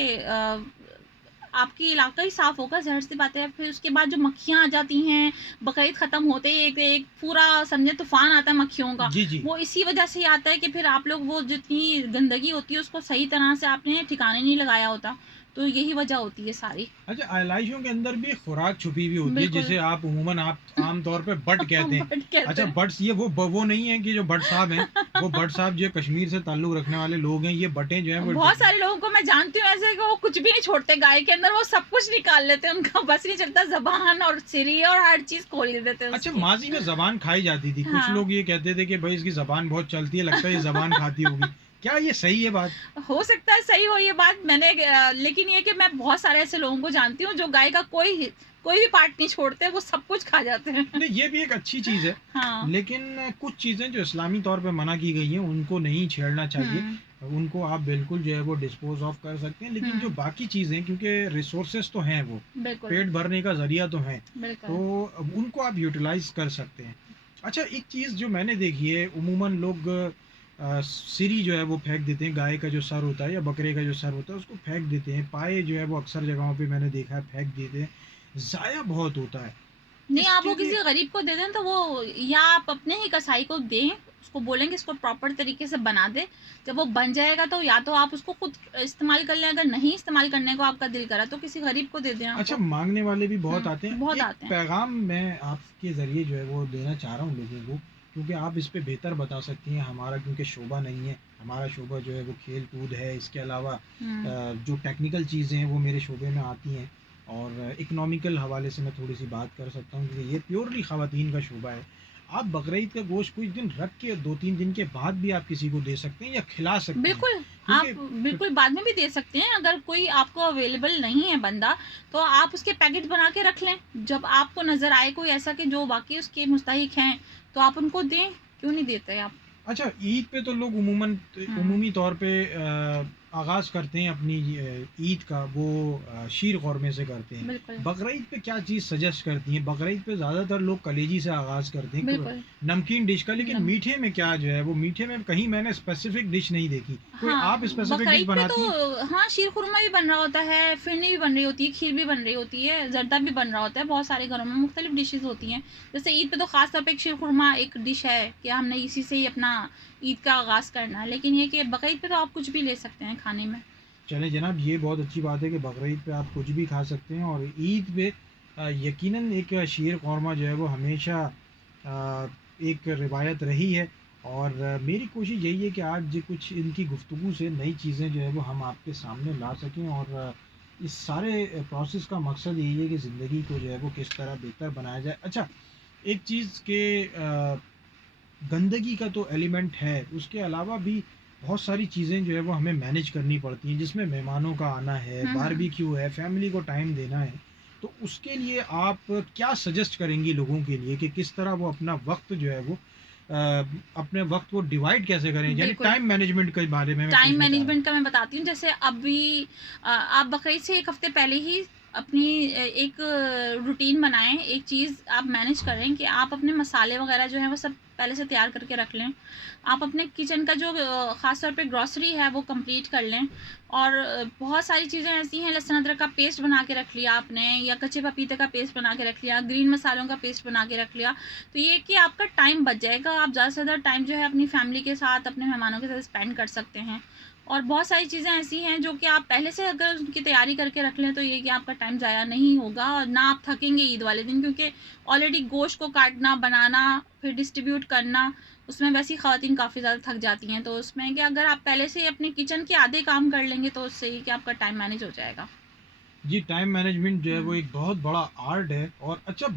आपकी इलाका ही साफ़ होगा, ज़ाहिर-सी बात है। फिर उसके बाद जो मक्खियाँ आ जाती हैं, बकरीद ख़त्म होते ही एक एक पूरा समझे तूफ़ान आता है मक्खियों का, जी, जी। वो इसी वजह से ही आता है कि फिर आप लोग वो जितनी गंदगी होती है उसको सही तरह से आपने ठिकाने नहीं लगाया होता, तो यही वजह होती है सारी। अच्छा, आलाइशों के अंदर भी खुराक छुपी हुई होती है, बिल्कुल। जिसे आप उमूमन आप आम तौर पे बट कहते हैं। बट कहते अच्छा, हैं। बट्स ये वो नहीं है कि जो बट साहब हैं, वो बट साहब जो कश्मीर से ताल्लुक़ रखने वाले लोग हैं, ये बटें जो हैं वो बहुत सारे लोगों को मैं जानती हूँ ऐसे कि वो कुछ भी नहीं छोड़ते, गाय के अंदर वो सब कुछ निकाल लेते हैं, उनका बस नहीं चलता, ज़बान और सिरी और हर चीज़ खोल देते हैं अच्छा, उसकी। माज़ी में ज़बान खाई जाती थी। कुछ हाँ। लोग ये कहते थे कि भई इसकी ज़बान बहुत चलती है, लगता है ये ज़बान खाती होगी। क्या ये सही है बात? हो सकता है सही हो ये बात, लेकिन ये कि मैं बहुत सारे ऐसे लोगों को जानती हूँ जो गाय का कोई भी पार्ट नहीं छोड़ते, वो सब कुछ खा जाते हैं। नहीं, ये भी एक अच्छी चीज़ है। हाँ। लेकिन कुछ चीज़ें जो इस्लामी तौर पे मना की गई हैं, उनको नहीं छेड़ना चाहिए। हुँ, उनको आप बिल्कुल जो है वो डिस्पोज़ ऑफ कर सकते हैं। लेकिन जो हुँ, बाकी चीज़ें, क्योंकि रिसोर्सेज़ तो हैं वो, बिल्कुल, पेट भरने का ज़रिया तो हैं, बिल्कुल। तो अब उनको आप यूटिलाइज़ कर सकते हैं। अच्छा, एक चीज़ जो मैंने देखी है, उमूमन लोग सिरी जो है वो फेंक देते हैं, गाय का जो सर होता है या बकरे का जो सर होता है उसको फेंक देते हैं। पाए जो है वो अक्सर जगहों पे मैंने देखा है फेंक देते हैं। ज़ाया बहुत होता है। नहीं, आप इसके वो लिए किसी गरीब को दे दें तो वो, या आप अपने ही कसाई को दें, उसको बोलेंगे इसको प्रॉपर तरीके से बना दे। जब वो बन जाएगा तो या तो आप उसको खुद इस्तेमाल कर लें, अगर नहीं इस्तेमाल करने को आपका दिल करा तो किसी गरीब को दे दें अच्छा, आपको। माँगने वाले भी बहुत आते हैं। बहुत एक आते हैं। पैगाम मैं आपके ज़रिए जो है वो देना चाह रहा हूँ लोगों को, क्योंकि आप इस पे बेहतर बता सकती हैं। हमारा क्योंकि शोबा नहीं है, हमारा शोबा जो है वो खेल-कूद है। इसके अलावा जो टेक्निकल चीज़ें हैं वो मेरे शोबे में आती हैं, और इकोनॉमिकल हवाले से मैं थोड़ी-सी बात कर सकता हूँ, क्योंकि ये प्योरली ख़वातीन का शोबा है। आप बकरीद का गोश्त कुछ दिन रख के 2-3 दिन के बाद भी आप किसी को दे सकते हैं या खिला सकते हैं, बिल्कुल, आप क्योंकि बिल्कुल बाद में भी दे सकते हैं। अगर कोई आपको अवेलेबल नहीं है बंदा, तो आप उसके पैकेट बना के रख लें। जब आपको नज़र आए कोई ऐसा कि जो वाक़ई उसके मुस्तहिक हैं, तो आप उनको दें। क्यों नहीं देते आप? अच्छा, ईद पे तो लोग उमूमी तौर पे आगाज़ करते हैं अपनी ईद का, वो शीर ख़ुरमे से करते हैं। बिल्कुल, बकरीद पे क्या चीज़ सजेस्ट करती हैं? बकरीद पे ज़्यादातर लोग कलेजी से आगाज़ करते हैं, बिल्कुल। नमकीन डिश का, लेकिन नम मीठे में क्या जो है वो मीठे में कहीं मैंने स्पेसिफ़िक डिश नहीं देखी। कोई हाँ, आप स्पेसिफ़िक डिश बकरीद पे बनाती हैं? तो हाँ, शीर खुरमा भी बन रहा होता है, फिरनी भी बन रही होती है, खीर भी बन रही होती है, ज़र्दा भी बन रहा होता है। बहुत सारे घरों में मुख्तलिफ़ डिशेज़ होती हैं। जैसे ईद पे तो ख़ास तौर पे एक शीर खुरमा एक डिश है कि हमने इसी से ही अपना ईद का आगाज़ करना है। लेकिन ये कि बकरीद पे तो आप कुछ भी ले सकते हैं खाने में। चलें जनाब, ये बहुत अच्छी बात है कि बकरीद पे आप कुछ भी खा सकते हैं, और ईद पे यकीनन एक शीर ख़ुरमा जो है वो हमेशा एक रिवायत रही है। और मेरी कोशिश यही है कि आज कुछ इनकी गुफ्तगू से नई चीज़ें जो है वो हम आपके सामने ला सकें, और इस सारे प्रोसेस का मकसद यही है कि ज़िंदगी को जो है वो किस तरह बेहतर बनाया जाए। अच्छा, एक चीज़ के गंदगी का तो एलिमेंट है, उसके अलावा भी बहुत सारी चीज़ें जो है वो हमें मैनेज करनी पड़ती हैं, जिसमें मेहमानों का आना है, हुँ, हुँ। बारबेक्यू है, फैमिली को टाइम देना है। तो उसके लिए आप क्या सजेस्ट करेंगी लोगों के लिए कि किस तरह वो अपना वक़्त जो है वो अपने वक़्त को डिवाइड कैसे करें? यानी बिल्कुल। टाइम मैनेजमेंट के बारे में मैं टाइम पूछना चाह रहा हूँ। मैनेजमेंट का मैं बताती हूँ। जैसे अभी आप बकरीद से 1 हफ्ते पहले ही अपनी एक रूटीन बनाएं, एक चीज़ आप मैनेज करें कि आप अपने मसाले वगैरह जो है वो सब पहले से तैयार करके रख लें। आप अपने किचन का जो ख़ास तौर पे ग्रॉसरी है वो कंप्लीट कर लें। और बहुत सारी चीज़ें ऐसी हैं, लहसुन अदरक का पेस्ट बना के रख लिया आपने, या कच्चे पपीते का पेस्ट बना के रख लिया, ग्रीन मसालों का पेस्ट बना के रख लिया। तो ये कि आपका टाइम बच जाएगा, आप ज़्यादा से ज़्यादा टाइम जो है अपनी फैमिली के साथ, अपने मेहमानों के साथ स्पेंड कर सकते हैं। और बहुत सारी चीज़ें ऐसी हैं जो कि आप पहले से अगर उनकी तैयारी करके रख लें तो ये कि आपका टाइम ज़ाया नहीं होगा, और ना आप थकेंगे ईद वाले दिन, क्योंकि ऑलरेडी गोश्त को काटना, बनाना, फिर डिस्ट्रीब्यूट करना, उसमें वैसे ही ख़वातीन काफ़ी ज़्यादा थक जाती हैं। तो उसमें कि अगर आप पहले से अपने किचन के आधे काम कर लेंगे तो उससे ही कि आपका टाइम मैनेज हो जाएगा। जी, टाइम मैनेजमेंट जो है वो हुँ। एक बहुत बड़ा आर्ट है। और अच्छा,